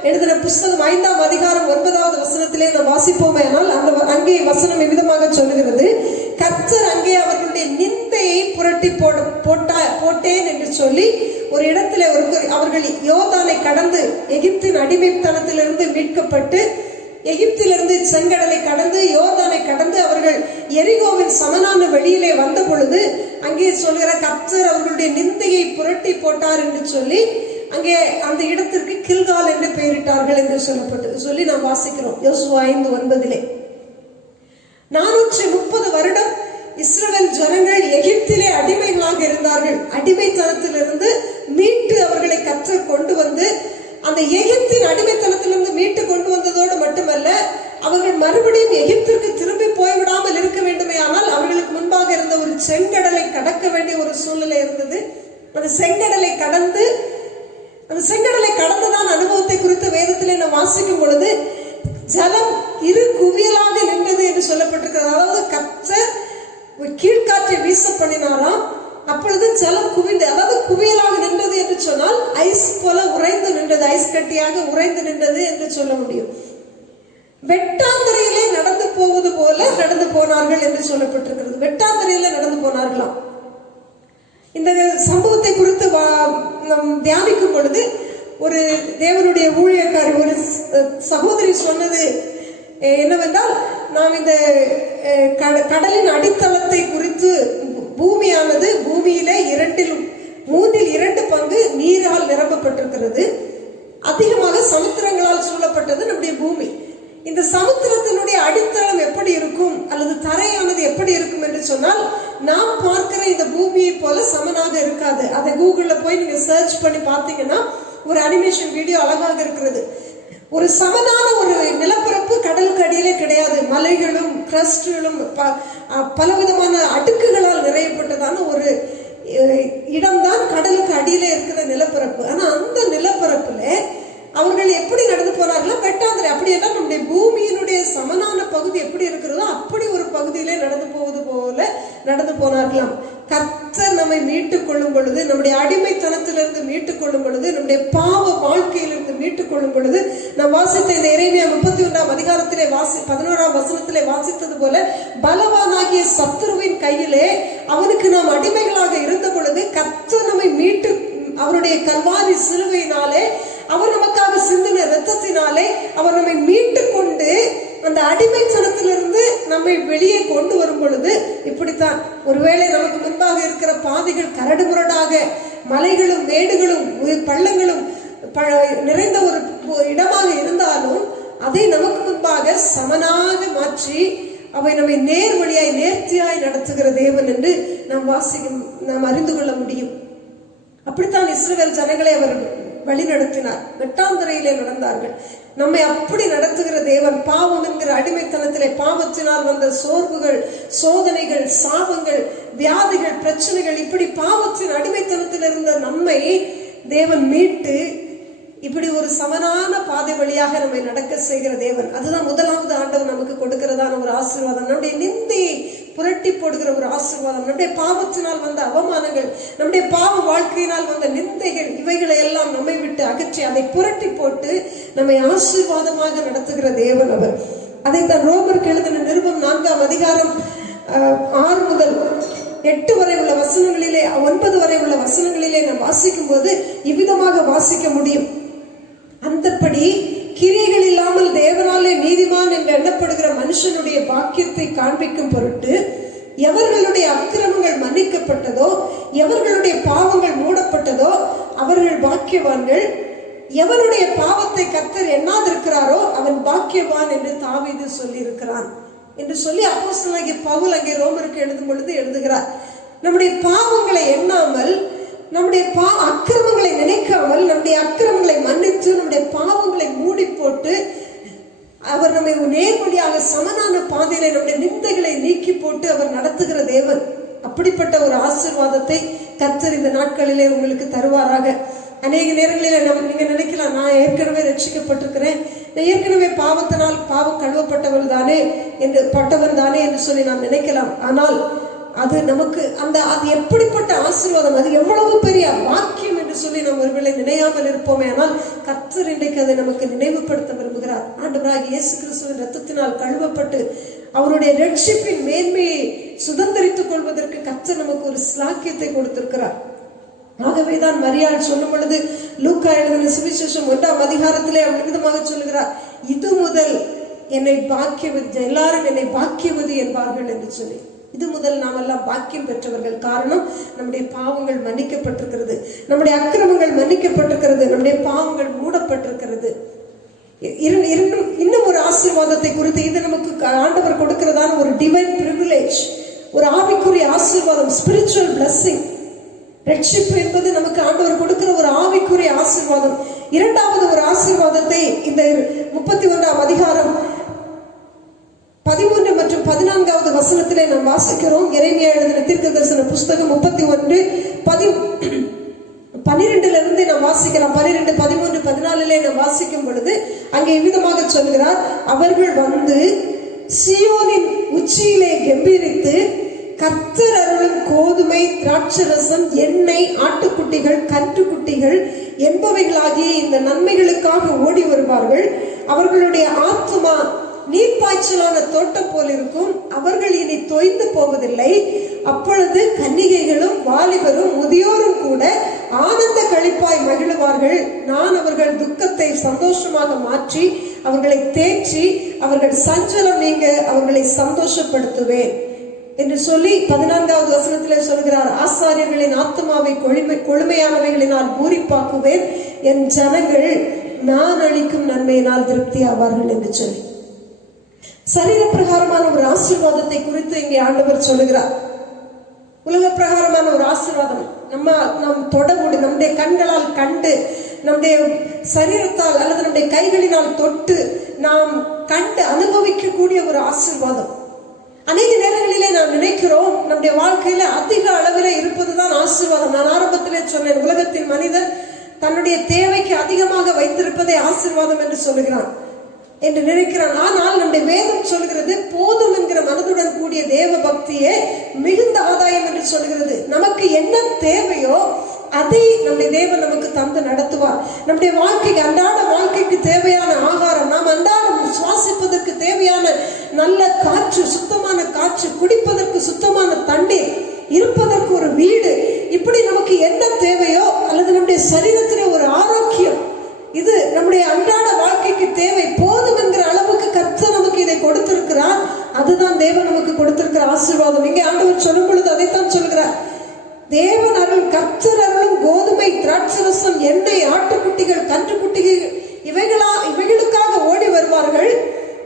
எழுதின புஸ்தகம் 5ஆம் அதிகாரம் 9வது வசனத்திலே நாம் வாசிப்போமே ஆனால் அங்கே வசனம் எவ்விதமாக சொல்லுகிறது, கர்த்தர் அங்கே அவர்களுடைய நிந்தையை புரட்டி போட்டேன் என்று சொல்லி ஒரு இடத்துல அவர்கள் யோர்தானை கடந்து எகிப்தின் அடிமைத்தனத்திலிருந்து மீட்கப்பட்டு எகிப்திலிருந்து செங்கடலை கடந்து யோர்தானை கடந்து அவர்கள் எரிகோவின் சமனான வெளியிலே வந்த பொழுது அங்கே சொல்கிற கர்த்தர் அவர்களுடைய நிந்தையை புரட்டி போட்டார் என்று சொல்லி அங்கே அந்த இடத்திற்கு கில்கால் என்று பெயரிட்டார்கள் என்று சொல்லி நாம் வாசிக்கிறோம். யோசுவா 5:9. 430 வருடம் இஸ்ரவேல் ஜனங்கள் எகிப்திலே அடிமைகளாக இருந்தார்கள். அடிமைத்தனத்திலிருந்து மீட்டு அவர்களை கர்த்தர் கொண்டு வந்து அந்த எகிப்தின் அடிமைத்தனத்திலிருந்து மீட்டு கொண்டு வந்ததோடு மட்டுமல்ல, அவர்கள் மறுபடியும் எகிப்திற்கு திரும்பி போய்விடாமல் இருக்க வேண்டுமே ஆனால் அவர்களுக்கு முன்பாக இருந்த ஒரு செங்கடலை கடக்க வேண்டிய ஒரு சூழ்நிலை இருந்தது. அந்த செங்கடலை கடந்ததான் அனுபவத்தை குறித்த வேதத்திலே நாம் வாசிக்கும் பொழுது ஜலம் இரு குவியலாக நின்றது என்று சொல்லப்பட்டிருக்கிறது. அதாவது கர்த்தர் கீழ்காற்றை வீச பண்ணினாராம், அப்பொழுது ஜலம் குவிந்து, அதாவது குவியலாக நின்றது என்று சொன்னால் ஐஸ் போல உறைந்து நின்றது, ஐஸ் கட்டியாக உறைந்து நின்றது என்று சொல்ல முடியும். வெட்டாந்தரையிலே நடந்து போவது போல நடந்து போனார்கள் என்று சொல்லப்பட்டிருக்கிறது. வெட்டாந்தரையில நடந்து போனார்களாம். இந்த சம்பவத்தை குறித்து நாம் தியானிக்கும் பொழுது ஒரு தேவனுடைய ஊழியக்காரி ஒரு சகோதரி சொன்னது என்னவென்றால், நாம் இந்த கடலின் அடித்தளத்தை குறித்து பூமியானது பூமியிலே 2/3 பங்கு நீரால் நிரப்பப்பட்டிருக்கிறது. அதிகமாக சமுத்திரங்களால் சூழப்பட்டது நம்முடைய பூமி. இந்த சமுத்திரத்தினுடைய அடித்தளம் எப்படி இருக்கும் அல்லது தரையானது எப்படி இருக்கும் என்று சொன்னால், நாம் பார்க்கிற இந்த பூமியை போல சமனாக இருக்காது. அதை கூகுள்ல போய் நீங்க சர்ச் பண்ணி பார்த்தீங்கன்னா ஒரு அனிமேஷன் வீடியோ அழகாக இருக்கிறது. ஒரு சமனான ஒரு நிலப்பரப்பு கடலுக்கு அடியிலே கிடையாது. மலைகளும் கிரஸ்டுகளும் பலவிதமான அடுக்குகளால் நிறையப்பட்டதான ஒரு இடம்தான் கடலுக்கு அடியில இருக்கிற நிலப்பரப்பு. ஆனா அந்த நிலப்பரப்புல அவர்கள் எப்படி நடந்து போனார்களோ வெட்டாந்தரை, அப்படி எல்லாம் நம்முடைய பூமியினுடைய சமனான பகுதி எப்படி இருக்கிறதோ அப்படி ஒரு பகுதியிலே நடந்து போவது போல நடந்து போனார்களாம். கர்த்தர் நம்மை மீட்டுக் கொள்ளும் பொழுது, நம்முடைய அடிமைத்தனத்திலிருந்து மீட்டுக் கொள்ளும் பொழுது, நம்முடைய பாவ வாழ்க்கையிலிருந்து மீட்டுக் கொள்ளும் பொழுது, நாம் வாசித்த இந்த எரேமியா 31ஆம் அதிகாரத்திலே 11ஆம் வசனத்திலே வாசித்தது போல, பலவானாகிய சத்துருவின் கையிலே அவனுக்கு நாம் அடிமைகளாக இருந்த பொழுது கர்த்தர் நம்மை மீட்டு அவருடைய கல்வாரி சிலுவையினாலே அவர் நமக்காக சிந்தின இரத்தத்தினாலே அவர் நம்மை மீட்டு கொண்டு அந்த அடிமைத்தனத்திலிருந்து நம்மை வெளியே கொண்டு வரும் பொழுது இப்படித்தான். ஒருவேளை நமக்கு முன்பாக இருக்கிற பாதைகள் கரடு முரடாக மலைகளும் மேடுகளும் பள்ளங்களும் நிறைந்த ஒரு இடமாக இருந்தாலும் அதை நமக்கு முன்பாக சமனாக மாற்றி அவை நம்மை நேர்வழியாய் நேர்த்தியாய் நடத்துகிற தேவன் என்று நாம் அறிந்து கொள்ள முடியும். அப்படித்தான் இஸ்ரவேல் ஜனங்களை அவர் வழி நடத்தினார். வெட்டாந்தரையிலே நடந்தார்கள். நம்மை அப்படி நடத்துகிற தேவன் பாவம் என்கிற அடிமைத்தனத்திலே பாவத்தினால் வந்த சோர்வுகள், சோதனைகள், சாபங்கள், வியாதிகள், பிரச்சனைகள், இப்படி பாவத்தின் அடிமைத்தனத்தில் இருந்த நம்மை தேவன் மீட்டு இப்படி ஒரு சமனான பாதை வழியாக நம்மை நடக்க செய்கிற தேவன். அதுதான் முதலாவது ஆண்டவர் நமக்கு கொடுக்கிறதான ஒரு ஆசீர்வாதம். நம்முடைய நிந்தையை புரட்டி போடுகிற ஒரு ஆசீர்வாதம். நம்முடைய பாவத்தினால் வந்த அவமானங்கள், நம்முடைய பாவ வாழ்க்கையினால் வந்த நிந்தைகள், இவைகளை எல்லாம் நம்மை விட்டு அகற்றி அதை புரட்டி போட்டு நம்மை ஆசீர்வாதமாக நடத்துகிற தேவன் அவர். அதைத்தான் ரோமருக்கு எழுதின நிருபம் 4ஆம் அதிகாரம் 6 முதல் 8 வரை உள்ள வசனங்களிலே, 9 வரை உள்ள வசனங்களிலே நாம் வாசிக்கும் போது இவ்விதமாக வாசிக்க முடியும். அந்தப்படி கிரியைகள் இல்லாமல் தேவனாலே நீதிமான் என்று எண்ணப்படுகிற மனுஷனுடைய பாக்கியத்தை காண்பிக்கும் பொருட்டு எவர்களுடைய அக்கிரமங்கள் மன்னிக்கப்பட்டதோ, எவர்களுடைய பாவங்கள் மூடப்பட்டதோ அவர்கள் பாக்கியவான்கள். எவனுடைய பாவத்தை கர்த்தர் எண்ணாதிருக்கிறாரோ அவன் பாக்கியவான் என்று தாவீது சொல்லி இருக்கிறான் என்று சொல்லி அப்போஸ்தலனாகிய பவுல் அங்கே ரோமருக்கு எழுதும் பொழுது எழுதுகிறார். நம்முடைய பாவங்களை எண்ணாமல், நம்முடைய அக்கிரமங்களை நினைக்காமல், நம்முடைய அக்கிரமங்களை மன்னித்து நம்முடைய பாவங்களை மூடி போட்டு அவர் நம்மை நேர்வழியாக சமனான பாதையில நம்முடைய நிந்தைகளை நீக்கி போட்டு அவர் நடத்துகிற தேவன். அப்படிப்பட்ட ஒரு ஆசீர்வாதத்தை கர்த்தர் இந்த நாட்களிலே உங்களுக்கு தருவாராக. அநேக நேரங்களில் நீங்க நினைக்கலாம், நான் ஏற்கனவே ரட்சிக்கப்பட்டிருக்கிறேன், நான் ஏற்கனவே பாவத்தினால் பாவம் கழுவப்பட்டவன் தானே என்று சொல்லி நாம் நினைக்கலாம். ஆனால் அது நமக்கு அது எப்படிப்பட்ட ஆசீர்வாதம், அது எவ்வளவு பெரிய வாக்கியம் என்று சொல்லி நாம் ஒருவேளை நினையாமல் இருப்போமே. ஆனால் கர்த்தர் இன்றைக்கு அதை நமக்கு நினைவுபடுத்த விரும்புகிறார். ஆண்டவராகிய இயேசு கிறிஸ்துவின் இரத்தத்தினால் கழுவப்பட்டு அவருடைய ரட்சிப்பின் மேன்மையை சுதந்திரித்துக் கொள்வதற்கு கர்த்தர் நமக்கு ஒரு ஸ்லாக்கியத்தை கொடுத்திருக்கிறார். ஆகவேதான் மரியாள் சொல்லும் பொழுது லூக்கா எழுதின சுவிசேஷம் 1ஆம் அதிகாரத்திலே அவர் விதமாக சொல்லுகிறார், இது முதல் என்னை பாக்கியவதி, எல்லாரும் என்னை பாக்கியவதி என்பார்கள் என்று சொல்லி. இது முதல் நாம் எல்லாம் பாக்கியம் பெற்றவர்கள். காரணம், நம்முடைய பாவங்கள் மன்னிக்கப்பட்டிருக்கிறது, நம்முடைய அக்கிரமங்கள் மன்னிக்கப்பட்டிருக்கிறது, நம்முடைய பாவங்கள் மூடப்பட்டிருக்கிறது. இன்னும் ஒரு ஆசீர்வாதத்தை குறித்து, இது நமக்கு ஆண்டவர் கொடுக்கிறதான ஒரு டிவைன் பிரிவிலேஜ், ஒரு ஆவிக்குரிய ஆசீர்வாதம், ஸ்பிரிச்சுவல் பிளெஸிங். ரட்சிப்பு என்பது நமக்கு ஆண்டவர் கொடுக்கிற ஒரு ஆவிக்குரிய ஆசீர்வாதம். இரண்டாவது ஒரு ஆசீர்வாதத்தை இந்த 31ஆம் அதிகாரம் 13 மற்றும் 14வது வசனத்திலே நாம் வாசிக்கிறோம். எரேமியா எழுதின தீர்க்கதரிசன புஸ்தகம் 31:12 நாம் வாசிக்கலாம். 12, 13, 14 நாம் வாசிக்கும் பொழுது அங்கே விதமாக சொல்கிறார், அவர்கள் வந்து சீயோனின் உச்சியிலே கம்பீரித்து கர்த்தர் அருளும் கோதுமை, திராட்சரசம், எண்ணெய், ஆட்டுக்குட்டிகள், கன்றுக்குட்டிகள் என்பவைகளாகிய இந்த நன்மைகளுக்காக ஓடி வருவார்கள். அவர்களுடைய ஆத்துமா நீர்ப்பாய்ச்சலான தோட்டம் போல் இருக்கும். அவர்கள் இனி தொய்ந்து போவதில்லை. அப்பொழுது கன்னிகைகளும் வாலிபரும் முதியோரும் கூட ஆனந்த களிப்பாய் மகிழுவார்கள். நான் அவர்கள் துக்கத்தை சந்தோஷமாக மாற்றி அவர்களை தேற்றி அவர்கள் சஞ்சலம் நீங்க அவர்களை சந்தோஷப்படுத்துவேன் என்று சொல்லி 14வது வசனத்திலே சொல்கிறார், ஆசாரியர்களின் ஆத்மாவை கொழுமையானவைகளினால் பூரிப்பாக்குவேன், என் ஜனங்கள் நான் அளிக்கும் நன்மையினால் திருப்தி ஆவார்கள் என்று சொல்லி சரீர பிரகாரமான ஒரு ஆசீர்வாதத்தை குறித்து இங்கே ஆண்டவர் சொல்லுகிறார். உலக பிரகாரமான ஒரு ஆசீர்வாதம் நாம் தொட முடியும், நம்முடைய கண்களால் கண்டு, நம்முடைய சரீரத்தால் அல்லது நம்முடைய கைகளினால் தொட்டு நாம் கண்டு அனுபவிக்கக்கூடிய ஒரு ஆசீர்வாதம். அநேக நேரங்களிலே நாம் நினைக்கிறோம் நம்முடைய வாழ்க்கையில அதிக அளவில் இருப்பதுதான் ஆசீர்வாதம். நான் ஆரம்பத்திலே சொன்னேன், உலகத்தின் மனிதன் தன்னுடைய தேவைக்கு அதிகமாக வைத்திருப்பதே ஆசீர்வாதம் என்று சொல்லுகிறான் என்று நினைக்கிறான். ஆனால் நம்முடைய வேதம் சொல்கிறது, போதும் என்கிற மனதுடன் கூடிய தேவ பக்தியே மிகுந்த ஆதாயம் என்று சொல்கிறது. நமக்கு என்ன தேவையோ அதை நம்முடைய தேவன் நமக்கு தந்து நடத்துவார். நம்முடைய வாழ்க்கைக்கு, அன்றாட வாழ்க்கைக்கு தேவையான ஆகாரம், நாம் அன்றாடம் சுவாசிப்பதற்கு தேவையான நல்ல காற்று, சுத்தமான காற்று, குடிப்பதற்கு சுத்தமான தண்ணீர், இருப்பதற்கு ஒரு வீடு, இப்படி நமக்கு என்ன தேவையோ, அல்லது நம்முடைய சரீரத்திலே ஒரு ஆரோக்கியம், இது நம்முடைய அன்றாட வாழ்க்கைக்கு தேவை. போதும் என்கிற அளவுக்கு கர்த்தர் நமக்கு இதை கொடுத்திருக்கிறார். அதுதான் தேவன் நமக்கு கொடுத்திருக்கிற ஆசீர்வாதம். இங்கே ஆண்டவர் சொல்லும் பொழுது அதைத்தான் சொல்கிறார், தேவன் அருள், கர்த்தர் அருளும் கோதுமை, திராட்சரசம், எண்ணெய், ஆட்டுக்குட்டிகள், கன்றுக்குட்டிகள் இவைகளுக்காக ஓடி வருவார்கள்.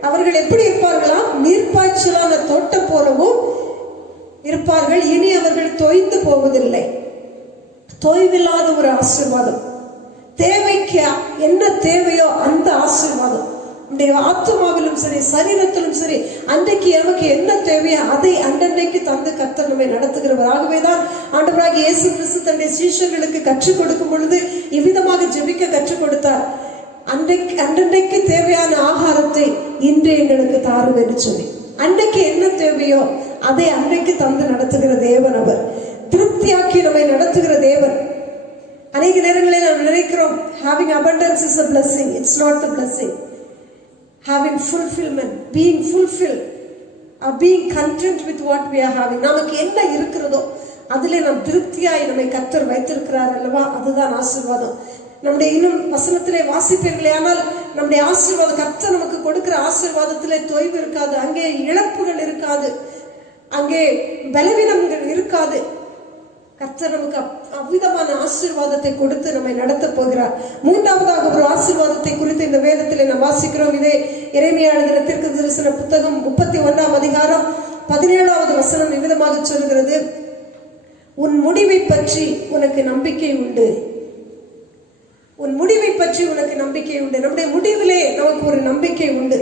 அவர்கள் எப்படி இருப்பார்களாம்? நீர்ப்பாய்ச்சலான தோட்டம் போலவும் இருப்பார்கள். இனி அவர்கள் தொய்ந்து போவதில்லை. தொய்வில்லாத ஒரு ஆசீர்வாதம். தேவைக்கு என்ன தேவையோ அந்த ஆசீர்வாதம் நம்முடைய ஆத்மாவிலும் சரி, சரீரத்திலும் சரி, அன்றைக்கு நமக்கு என்ன தேவையோ அதை அன்றைக்கு தந்து கர்த்தர் நம்மை நடத்துகிறவர். ஆகவேதான் ஆண்டவராகிய இயேசு கிறிஸ்து தன்னுடைய சீஷர்களுக்கு கற்றுக் கொடுக்கும் பொழுது இவ்விதமாக ஜெபிக்க கற்றுக் கொடுத்தார், அன்றைக்கு தேவையான ஆகாரத்தை இன்று எங்களுக்கு தாரும் என்று சொல்லி. அன்றைக்கு என்ன தேவையோ அதை அன்றைக்கு தந்து நடத்துகிற தேவன் அவர். திருப்தியாக்கி நம்மை நடத்துகிற தேவன். அநேக நேரங்களில் நாம் நினைக்கிறோம், having abundance is a blessing. It's not a blessing. Having fulfillment, being fulfilled, being content with what we are having. நமக்கு என்ன இருக்கிறதோ அதிலே நாம் திருப்தியாய் நம்மை கர்த்தர் வைத்திருக்கிறார் அல்லவா, அதுதான் ஆசீர்வாதம். நம்முடைய இன்னும் வசனத்திலே வாசிப்பீர்களே ஆனால் நம்முடைய ஆசீர்வாதம், கர்த்தர் நமக்கு கொடுக்கிற ஆசீர்வாதத்திலே தொய்வு இருக்காது, அங்கே இழப்புகள் இருக்காது, அங்கே பலவீனங்கள் இருக்காது. கர்த்தர் நமக்கு அவ்விதமான ஆசீர்வாதத்தை கொடுத்து நம்மை நடத்த போகிறார். மூன்றாவதாக ஒரு ஆசீர்வாதத்தை குறித்து இந்த வேதத்தில் நாம் வாசிக்கிறோம். இதே எரேமியா எழுதின தீர்க்கதரிசன புத்தகம் 31ஆம் அதிகாரம் 17வது வசனம் இவ்விதமாக சொல்கிறது, உன் முடிவை பற்றி உனக்கு நம்பிக்கை உண்டு. உன் முடிவை பற்றி உனக்கு நம்பிக்கை உண்டு. நம்முடைய முடிவிலே நமக்கு ஒரு நம்பிக்கை உண்டு.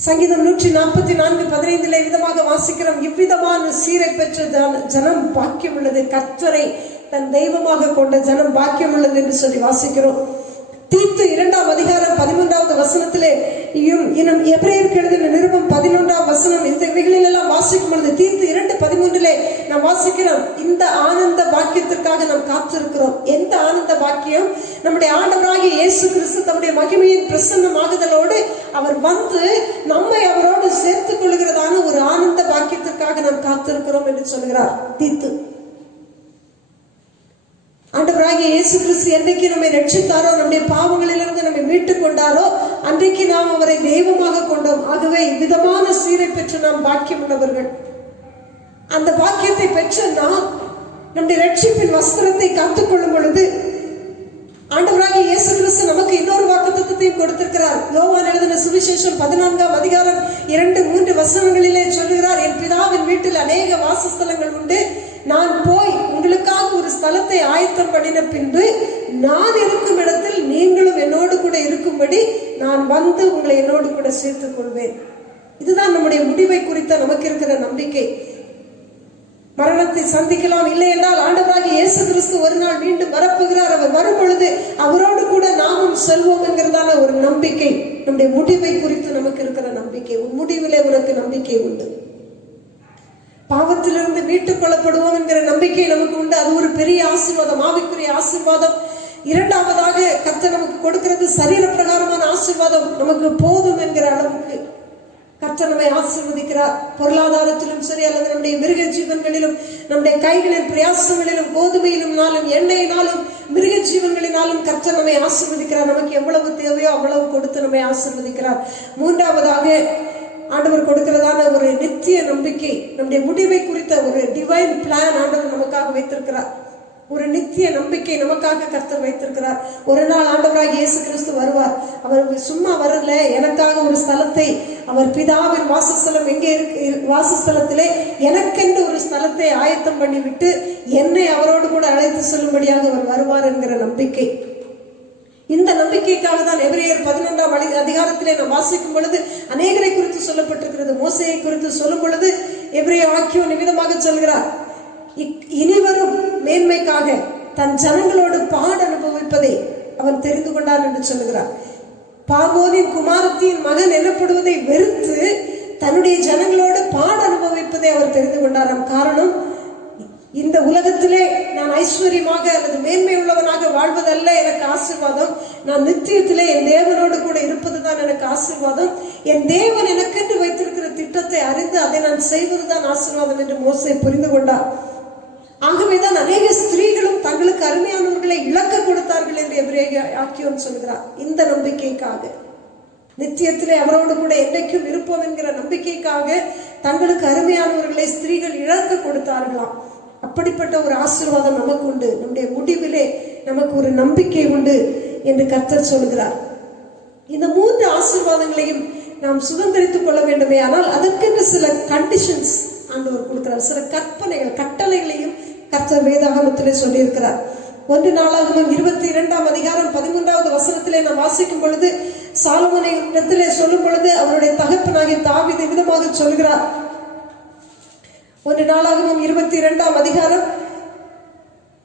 சங்கீதம் 144:15 விதமாக வாசிக்கிறோம், இவ்விதமான சீரை பெற்ற ஜனம் பாக்கியம் உள்ளது, கர்த்தரை தன் தெய்வமாக கொண்ட ஜனம் பாக்கியம் உள்ளது என்று சொல்லி வாசிக்கிறோம். தீத்து 2ஆம் அதிகாரம் 13வது வசனத்திலே இன்னும் எபிரேயருக்கு எழுதின நிருபம் 11ஆம் வசனம், இந்த இவைகளில் எல்லாம் வாசிக்கும் பொழுது தீத்து 2:13 நாம் வாசிக்கிறோம், இந்த ஆனந்த பாக்கியத்திற்காக நாம் காத்திருக்கிறோம். எந்த ஆனந்த பாக்கியம்? நம்முடைய ஆண்டவராகிய இயேசு கிறிஸ்து தம்முடைய மகிமையின் பிரசன்னமாகுதலோடு அவர் வந்து நம்மை அவரோடு சேர்த்துக் கொள்கிறதான ஒரு ஆனந்த பாக்கியத்திற்காக நாம் காத்திருக்கிறோம் என்று சொல்கிறார் தீத்து. ஆண்டவராகிய இயேசு கிறிஸ்து என்றைக்கு நம்மை ரட்சித்தாரோ, நம்முடைய பாவங்களிலிருந்து நம்மை மீட்டுக் கொண்டாரோ, அன்றைக்கு நாம் அவரை தெய்வமாக கொண்டோம். ஆகவே இவ்விதமான சீரை பெற்று நாம் பாக்கியம் உள்ளவர்கள். அந்த பாக்கியத்தை பெற்ற நாம் நம்முடைய ரட்சிப்பின் வஸ்திரத்தை காத்துக்கொள்ளும் பொழுது ஆண்டவராகிய இயேசு கிறிஸ்து நமக்கு இன்னொரு வாக்குத்தத்தத்தையும் கொடுத்திருக்கிறார். யோவான் எழுதின சுவிசேஷம் 14ஆம் அதிகாரம் 2-3 வசனங்களிலே சொல்லுகிறார், என் பிதாவின் வீட்டில் அநேக வாசஸ்தலங்கள் உண்டு, நான் போய் உங்களுக்காக ஒரு ஸ்தலத்தை ஆயத்தம் பண்ணின பின்பு நான் இருக்கும் இடத்தில் நீங்களும் என்னோடு கூட இருக்கும்படி நான் வந்து உங்களை என்னோடு கூட சேர்த்துக் கொள்வேன். இதுதான் நம்முடைய முடிவை குறித்த நமக்கு இருக்கிற நம்பிக்கை. மரணத்தை சந்திக்கலாம், இல்லை என்றால் ஆண்டவராகிய இயேசு கிறிஸ்து ஒரு நாள் மீண்டும் வரப்போகிறார். அவர் வரும் பொழுது அவரோடு கூட நாமும் செல்வோம் என்கிறதான ஒரு நம்பிக்கை நம்முடைய முடிவை குறித்து நமக்கு இருக்கிற நம்பிக்கை. உன் முடிவிலே உனக்கு நம்பிக்கை உண்டு. பாவத்திலிருந்து மீட்டுக் கொள்ளப்படுவோம் என்கிற நம்பிக்கை நமக்கு உண்டு. அது ஒரு பெரிய ஆசீர்வாதம், ஆவிக்குரிய ஆசீர்வாதம். இரண்டாவதாக கர்த்தர் நமக்கு கொடுக்கிறது சரீர பிரகாரமான ஆசீர்வாதம். நமக்கு போதும் என்கிற அளவுக்கு கர்த்தர் நம்மை ஆசீர்வதிக்கிறார். பொருளாதாரத்திலும் சரி, அல்லது நம்முடைய மிருக ஜீவன்களிலும், நம்முடைய கைகளின் பிரயாசங்களிலும், கோதுமையிலும் நாளும், எண்ணெயினாலும், மிருக ஜீவன்களினாலும் கர்த்தர் நம்மை ஆசீர்வதிக்கிறார். நமக்கு எவ்வளவு தேவையோ அவ்வளவு கொடுத்து நம்மை ஆசீர்வதிக்கிறார். மூன்றாவதாக ஆண்டவர் கொடுக்கிறதான ஒரு நித்திய நம்பிக்கை, நம்முடைய முடிவை குறித்த ஒரு டிவைன் பிளான் ஆண்டவர் நமக்காக வைத்திருக்கிறார். ஒரு நித்திய நம்பிக்கை நமக்காக கர்த்தர் வைத்திருக்கிறார். ஒரு நாள் ஆண்டவராகிய இயேசு கிறிஸ்து வருவார். அவர் சும்மா வரல, எனக்காக ஒரு ஸ்தலத்தை, அவர் பிதாவின் வாசஸ்தலம் எங்கே இருக்கு, வாசஸ்தலத்திலே எனக்கென்று ஒரு ஸ்தலத்தை ஆயத்தம் பண்ணிவிட்டு என்னை அவரோடு கூட அழைத்து செல்லும்படியாக அவர் வருவார் என்கிற நம்பிக்கை. இந்த நம்பிக்கைக்காக தான் எபிரேயர் 11ஆம் அதிகாரத்திலே நாம் வாசிக்கும் பொழுது அநேகரை குறித்து சொல்லப்பட்டிருக்கிறது. மோசேயை குறித்து சொல்லும் பொழுது எபிரேய ஆக்கியோன் நிமிதமாக சொல்கிறார், இனிவரும் மேன்மைக்காக தன் ஜனங்களோடு பாட அனுபவிப்பதை அவன் தெரிந்து கொண்டான் என்று சொல்லுகிறார். பார்வோனின் குமாரத்தின் மகன் எனப்படுவதை வெறுத்து தன்னுடைய ஜனங்களோடு பாட அனுபவிப்பதை அவர் தெரிந்து கொண்டாராம். காரணம், இந்த உலகத்திலே நான் ஐஸ்வர்யமாக அல்லது மேன்மை உள்ளவனாக வாழ்வதல்ல எனக்கு ஆசீர்வாதம், நான் நித்தியத்திலே என் தேவனோடு கூட இருப்பதுதான் எனக்கு ஆசீர்வாதம். என் தேவன் எனக்கென்று வைத்திருக்கிற திட்டத்தை அறிந்து அதை நான் செய்வதுதான் ஆசீர்வாதம் என்று மோசே புரிந்து கொண்டார். ஆகவேதான் அநேக ஸ்திரீகளும் தங்களுக்கு அருமையானவர்களை இழக்க கொடுத்தார்கள் என்று எபிரேய ஆக்கியோன் சொல்கிறார். இந்த நம்பிக்கைக்காக, நித்தியத்திலே அவரோடு கூட என்றைக்கும் இருப்போம் என்கிற நம்பிக்கைக்காக தங்களுக்கு அருமையானவர்களை ஸ்திரீகள் இழக்க கொடுத்தார்களாம். அப்படிப்பட்ட ஒரு ஆசீர்வாதம் நமக்கு உண்டு. நம்முடைய முடிவிலே நமக்கு ஒரு நம்பிக்கை உண்டு என்று கர்த்தர் சொல்கிறார். இந்த 3 ஆசீர்வாதங்களையும் நாம் சுதந்திரித்துக் கொள்ள வேண்டுமே, ஆனால் அதற்கென்று சில கண்டிஷன்ஸ் ஆண்டவர் கொடுக்கிறார். சில கற்பனைகள், கட்டளைகளையும் கர்த்தர் வேதாகமத்திலே சொல்லியிருக்கிறார். 1 நாளாகமம் 22ஆம் அதிகாரம் 13வது வசனத்திலே நாம் வாசிக்கும் பொழுது, சாலமோனை இடத்திலே சொல்லும் பொழுது அவருடைய தகப்பனாகிய தாவீது விதமாக சொல்கிறார். 1 நாளாகமம் 22ஆம் அதிகாரம்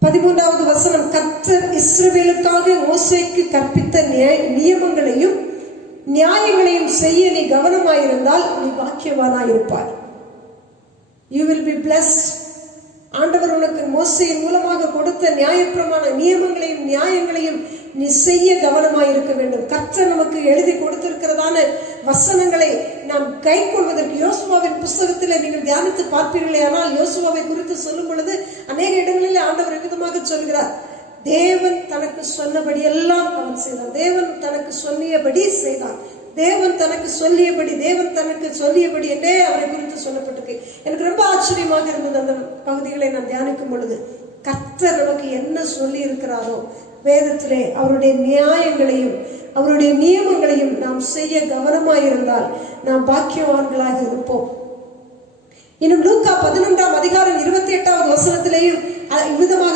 13வது வசனம், கர்த்தர் இஸ்ரவேலுக்காக மோசேக்கு கற்பித்த நியமங்களையும் நியாயங்களையும் செய்ய நீ கவனமாயிருந்தால் நீ பாக்கியவானாயிருப்பாய். You will be blessed. ஆண்டவர் உனக்கு மோசேயின் மூலமாக கொடுத்த நியாயப்பிரமாண நியமங்களையும் நியாயங்களையும் நீ செய்ய கவனமாயிருக்க வேண்டும். கர்த்தர் நமக்கு எழுதி கொடுத்திருக்கிறதான வசனங்களை நாம் கை கொள்வதற்கு யோசுவாவின் புஸ்தகத்தில் நீங்கள் தியானித்து பார்ப்பீர்களே, ஆனால் யோசுவாவை குறித்து சொல்லும் பொழுது அநேக இடங்களில் ஆண்டவர் விதமாக சொல்கிறார், தேவன் தனக்கு சொன்னபடி எல்லாம் அவன் செய்தான், தேவன் தனக்கு சொல்லியபடி செய்தான், தேவன் தனக்கு சொல்லியபடி என்றே அவரை குறித்து சொல்லப்பட்டிருக்கு. எனக்கு ரொம்ப ஆச்சரியமாக இருந்தது அந்த பகுதிகளை நான் தியானிக்கும் பொழுது. கர்த்தர் நமக்கு என்ன சொல்லி இருக்கிறாரோ வேதத்திலே அவருடைய நியாயங்களையும் அவருடைய நியமங்களையும் நாம் செய்ய கவனமாயிருந்தால் நாம் பாக்கியவான்களாக இருப்போம். இன்னும் லூக்கா 11ஆம் அதிகாரம் 28வது வசனத்திலேயும் இவ்விதமாக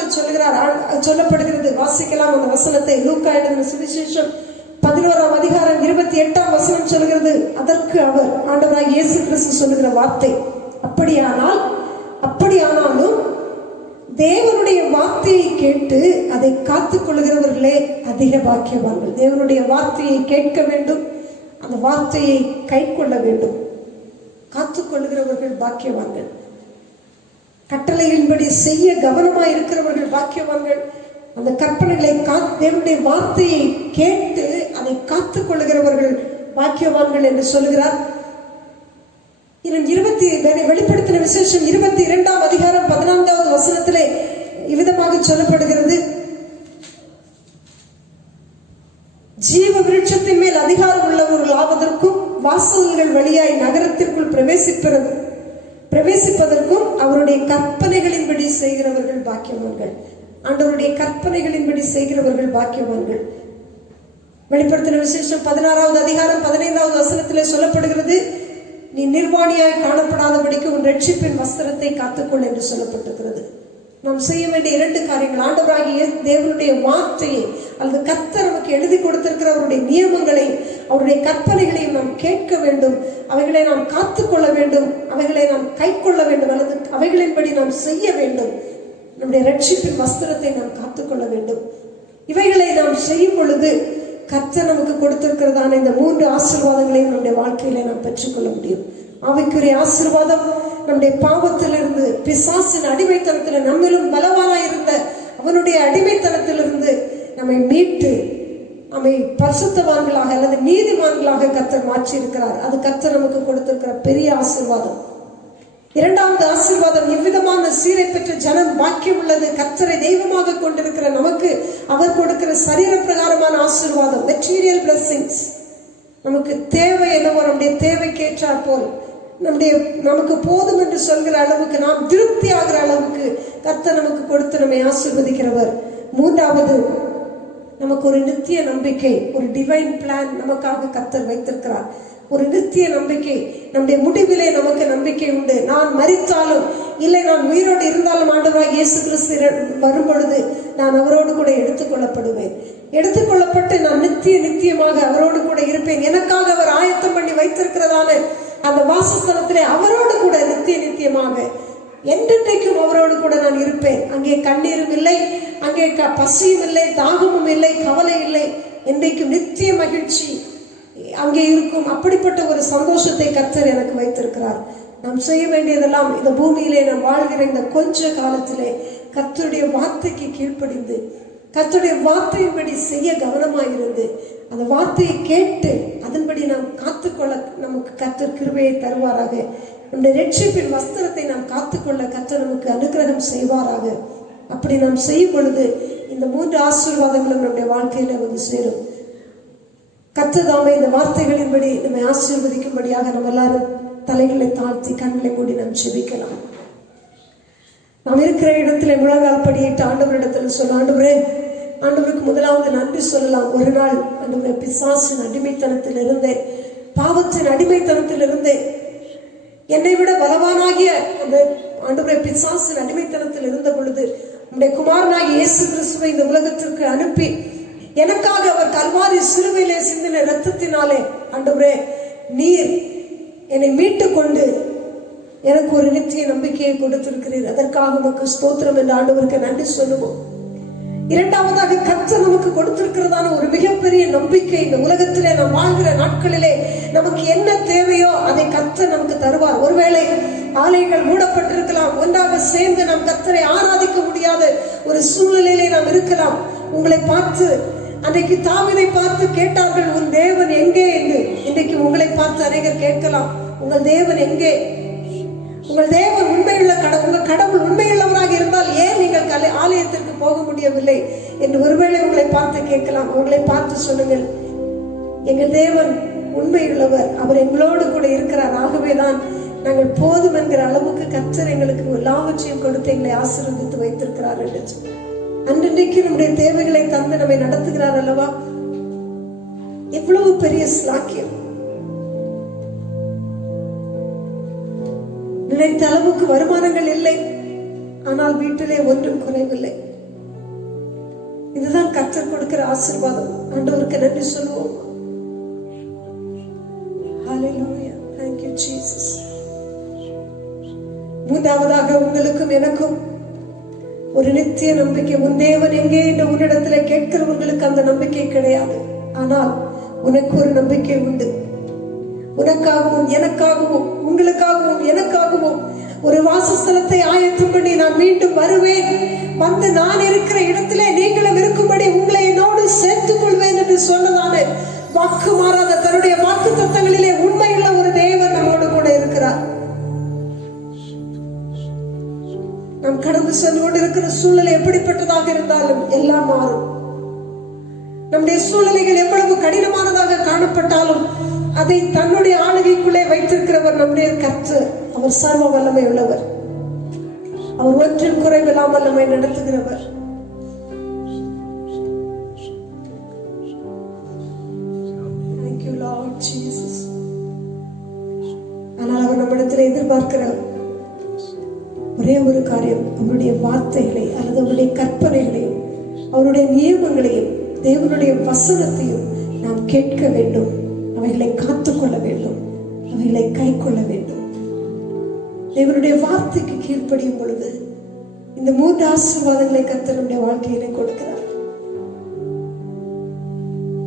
சொல்லப்படுகிறது. வாசிக்கலாம் அந்த வசனத்தை. லூக்கா எழுதின சுவிசேஷம் 11ஆம் அதிகாரம் 28ஆம் வசனம் சொல்கிறது, அதற்கு அவர் ஆண்டவராகிய இயேசு கிறிஸ்து சொல்லுகிற வார்த்தை, அப்படியானாலும் தேவனுடைய வார்த்தையை கேட்டு அதை காத்துக் கொள்கிறவர்களே அதிக பாக்கியவான்கள். தேவனுடைய வார்த்தையை கேட்க வேண்டும், அந்த வார்த்தையை கை கொள்ள வேண்டும். காத்துக் கொள்கிறவர்கள் பாக்கியவான்கள். கட்டளையின்படி செய்ய கவனமாய் இருக்கிறவர்கள் பாக்கியவான்கள். அந்த கற்பனைகளை தேவனுடைய வார்த்தையை கேட்டு அதை காத்துக் கொள்கிறவர்கள் பாக்கியவான்கள் என்று சொல்கிறார். வெளிப்படுத்தின விசேஷம் 22ஆம் அதிகாரம் 14வது வசனத்திலே இவ்விதமாக சொல்லப்படுகிறது, ஜீவ விருட்சத்தின் மேல் அதிகாரம் உள்ளவர்கள் ஆவதற்கும் வாசல்கள் வழியாய் நகரத்திற்குள் பிரவேசிப்பதற்கும் அவருடைய கற்பனைகளின்படி செய்கிறவர்கள் பாக்கியவான்கள். ஆண்டவருடைய கற்பனைகளின்படி செய்கிறவர்கள் பாக்கியவான்கள். வெளிப்படுத்தின விசேஷம் 16வது அதிகாரம் 15வது வசனத்திலே சொல்லப்படுகிறது, நீ நிர்வாணியாய் காணப்படாதபடிக்கு உன் ரட்சிப்பின் வஸ்திரத்தை காத்துக்கொள் என்று சொல்லப்பட்டிருக்கிறது. நாம் செய்ய வேண்டிய 2 காரியங்கள், ஆண்டவராகிய தேவனுடைய வார்த்தையை அல்லது கர்த்தர் நமக்கு எழுதி கொடுத்திருக்கிற அவருடைய நியமங்களை அவருடைய கற்பனைகளையும் நாம் கேட்க வேண்டும், அவைகளை நாம் காத்துக்கொள்ள வேண்டும், அவைகளை நாம் கை கொள்ள வேண்டும், அல்லது அவைகளின்படி நாம் செய்ய வேண்டும். நம்முடைய ரட்சிப்பின் வஸ்திரத்தை நாம் காத்துக்கொள்ள வேண்டும். இவைகளை நாம் செய்யும் பொழுது கர்த்தர் நமக்கு கொடுத்திருக்கிறதான இந்த 3 ஆசீர்வாதங்களையும் நம்முடைய வாழ்க்கையில நாம் பெற்றுக்கொள்ள முடியும். ஆவிக்குரிய ஆசீர்வாதம் நம்முடைய பாவத்திலிருந்து, பிசாசின் அடிமைத்தனத்தில், நம்மிலும் பலவானாய் இருந்த அவனுடைய அடிமைத்தனத்திலிருந்து நம்மை மீட்டு நம்மை பரிசுத்தவான்களாக அல்லது நீதிமான்களாக கர்த்தர் மாற்றி இருக்கிறார். அது கர்த்தர் நமக்கு கொடுத்திருக்கிற பெரிய ஆசீர்வாதம். 2வது ஆசீர்வாதம், இவ்விதமான சீரை பெற்ற ஜனம் பாக்கியம் உள்ளது. கர்த்தரை தெய்வமாக கொண்டிருக்கிற நமக்கு அவர் கொடுக்கிற சரீர பிரகாரமான ஆசீர்வாதம், மெட்டீரியல் பிளெஸிங்ஸ். நமக்கு தேவை என்னவோ நம்முடைய தேவைக்கு ஏற்றாற் போல் நமக்கு போதும் என்று சொல்கிற அளவுக்கு, நாம் திருப்தி ஆகிற அளவுக்கு கர்த்தர் நமக்கு கொடுத்து நம்மை ஆசீர்வதிக்கிறவர். 3வது, நமக்கு ஒரு நித்திய நம்பிக்கை, ஒரு டிவைன் பிளான் நமக்காக கர்த்தர் வைத்திருக்கிறார். ஒரு நித்திய நம்பிக்கை, நம்முடைய முடிவிலே நமக்கு நம்பிக்கை உண்டு. நான் மரித்தாலும் இல்லை, நான் உயிரோடு இருந்தாலும் ஆண்டவராகிய இயேசு கிறிஸ்து வரும் பொழுது நான் அவரோடு கூட எடுத்துக்கொள்ளப்படுவேன். எடுத்துக்கொள்ளப்பட்டு நான் நித்தியமாக அவரோடு கூட இருப்பேன். எனக்காக அவர் ஆயத்தம் பண்ணி வைத்திருக்கிறதான அந்த வாசஸ்தலத்திலே அவரோடு கூட நித்தியமாக என்றென்றைக்கும் அவரோடு கூட நான் இருப்பேன். அங்கே கண்ணீரும் இல்லை, அங்கே பசியும் இல்லை, தாகமும் இல்லை, கவலை இல்லை, என்றைக்கும் நித்திய மகிழ்ச்சி அங்கே இருக்கும். அப்படிப்பட்ட ஒரு சந்தோஷத்தை கர்த்தர் எனக்கு வைத்திருக்கிறார். நாம் செய்ய வேண்டியதெல்லாம் இந்த பூமியிலே நாம் வாழ்கிற இந்த கொஞ்ச காலத்திலே கர்த்தருடைய வார்த்தைக்கு கீழ்ப்படிந்து கர்த்தருடைய வார்த்தையின்படி செய்ய கவனமாயிருந்து அந்த வார்த்தையை கேட்டு அதன்படி நாம் காத்துக்கொள்ள நமக்கு கர்த்தர் கிருபையை தருவாராக. நம்முடைய ரட்சிப்பின் வஸ்திரத்தை நாம் காத்துக்கொள்ள கர்த்தர் நமக்கு அனுகிரகம் செய்வாராக. அப்படி நாம் செய்யும் பொழுது இந்த 3 ஆசீர்வாதங்களும் நம்முடைய வாழ்க்கையில வந்து சேரும். கர்த்தர் தாமே இந்த வார்த்தைகளின்படி நம்மை ஆசீர்வதிக்கும்படியாக நம்ம எல்லாரும் தலைகளை தாழ்த்தி கண்களை மூடி நாம் ஜெபிக்கலாம். நாம் இருக்கிற இடத்துல முழங்கால் படியிட்டு ஆண்டவரிடத்துல சொல்ல, ஆண்டவருக்கு முதலாவது நன்றி சொல்லலாம். ஒரு நாள் ஆண்டவரே, பிசாசின் அடிமைத்தனத்தில் இருந்தேன், பாவத்தின் அடிமைத்தனத்தில் இருந்தேன். என்னை விட பலவானாகிய அந்த ஆண்டவரே பிசாசின் அடிமைத்தனத்தில் இருந்த பொழுது நம்முடைய குமாரனாகிய இயேசு கிறிஸ்துவை இந்த உலகத்திற்கு அனுப்பி எனக்காக அவர் கல்வாரி சிலுவையிலே சிந்தின இரத்தத்தினாலே ஆண்டவரே நீர் என்னை மீட்டு கொண்டு எனக்கு ஒரு நித்திய நம்பிக்கையை கொடுத்திருக்கிறீர். அதற்காக உமக்கு ஸ்தோத்திரம் என்று ஆண்டவருக்கு நன்றி சொல்லுவோம். 2வதாக கர்த்தர் நமக்கு கொடுத்திருக்கிறதான ஒரு மிகப்பெரிய நம்பிக்கை, இந்த உலகத்திலே நாம் வாழ்கிற நாட்களிலே நமக்கு என்ன தேவையோ அதை கர்த்தர் நமக்கு தருவார். ஒருவேளை ஆலயங்கள் மூடப்பட்டிருக்கலாம், ஒன்றாக சேர்ந்து நாம் கர்த்தரை ஆராதிக்க முடியாத ஒரு சூழ்நிலையிலே நாம் இருக்கலாம். உங்களை பார்த்து அன்றைக்கு தாவீதை பார்த்து கேட்டார்கள், உன் தேவன் எங்கே என்று. இன்றைக்கு உங்களை பார்த்து அநேகர் கேட்கலாம், உங்கள் தேவன் எங்கே? உங்கள் தேவன் உண்மையுள்ள உங்கள் கடவுள் உண்மையுள்ளவராக இருந்தால் ஏன் நீங்கள் ஆலயத்திற்கு போக முடியவில்லை என்று ஒருவேளை உங்களை பார்த்து கேட்கலாம். உங்களை பார்த்து சொல்லுங்கள், எங்கள் தேவன் உண்மையுள்ளவர், அவர் எங்களோடு கூட இருக்கிறார். ஆகவேதான் நாங்கள் போதும் என்கிற அளவுக்கு கர்த்தர் எங்களுக்கு எல்லாவற்றையும் கொடுத்து எங்களை ஆசீர்வதித்து வைத்திருக்கிறார் என்று சொல்லி அன்றைக்கு நம்முடைய தேவைகளை தந்து நம்மை நடத்துகிறார் அல்லவா? எவ்வளவு பெரிய ஸ்லாக்கியம்! நினைத்த அளவுக்கு வருமானங்கள் இல்லை, ஆனால் வீட்டிலே ஒன்றும் குறைவில்லை. இதுதான் கர்த்தர் கொடுக்கிற ஆசீர்வாதம். ஆண்டவருக்கு நன்றி சொல்லுவோம். ஹல்லேலூயா, thank you Jesus. மூன்றாவதாக உங்களுக்கும் எனக்கும் ஒரு நித்திய நம்பிக்கை. உன் தேவன் எங்கே என்று உன்னிடத்துல கேட்கிறவர்களுக்கு அந்த நம்பிக்கை கிடையாது. ஆனால் உனக்கு ஒரு நம்பிக்கை உண்டு. உனக்காகவும் எனக்காகவும் உங்களுக்காகவும் எனக்காகவும் ஒரு வாசஸ்தலத்தை ஆயத்தம் பண்ணி நான் மீண்டும் வருவேன், வந்து நான் இருக்கிற இடத்திலே நீங்களும் இருக்கும்படி உங்களை என்னோடு சேர்த்துக் கொள்வேன் என்று சொன்னதான வாக்கு மாறாத தன்னுடைய வாக்கு தத்தங்களிலே உண்மையுள்ள ஒரு தேவன் நம்மோடு கூட இருக்கிறார். நாம் கடந்து சென்று கொண்டிருக்கிற சூழ்நிலை எப்படிப்பட்டதாக இருந்தாலும் எல்லாம் மாறும். நம்முடைய சூழ்நிலைகள் எவ்வளவு கடினமானதாக காணப்பட்டாலும் அதை தன்னுடைய ஆளுகைக்குள்ளே வைத்திருக்கிறவர் நம்முடைய கர்த்தர். அவர் சர்வ வல்லமை உள்ளவர். அவர் ஒன்றில் குறைவில்லாமல் நம்மை நடத்துகிறவர். Thank you Lord Jesus. ஆனால் அவர் நம்மிடத்தில் எதிர்பார்க்கிற ஒரே ஒரு காரியம், அவருடைய வார்த்தைகளை அல்லது அவருடைய கற்பனைகளையும் அவருடைய நியமங்களையும் தேவனுடைய வசனத்தையும் நாம் கேட்க வேண்டும், அவைகளை காத்துக்கொள்ள வேண்டும், அவைகளை கை கொள்ள வேண்டும். தேவனுடைய வார்த்தைக்கு கீழ்ப்படியும் பொழுது இந்த 3 ஆசீர்வாதங்களை கர்த்தர் நம்முடைய வாழ்க்கையிலே கொடுக்கிறார்.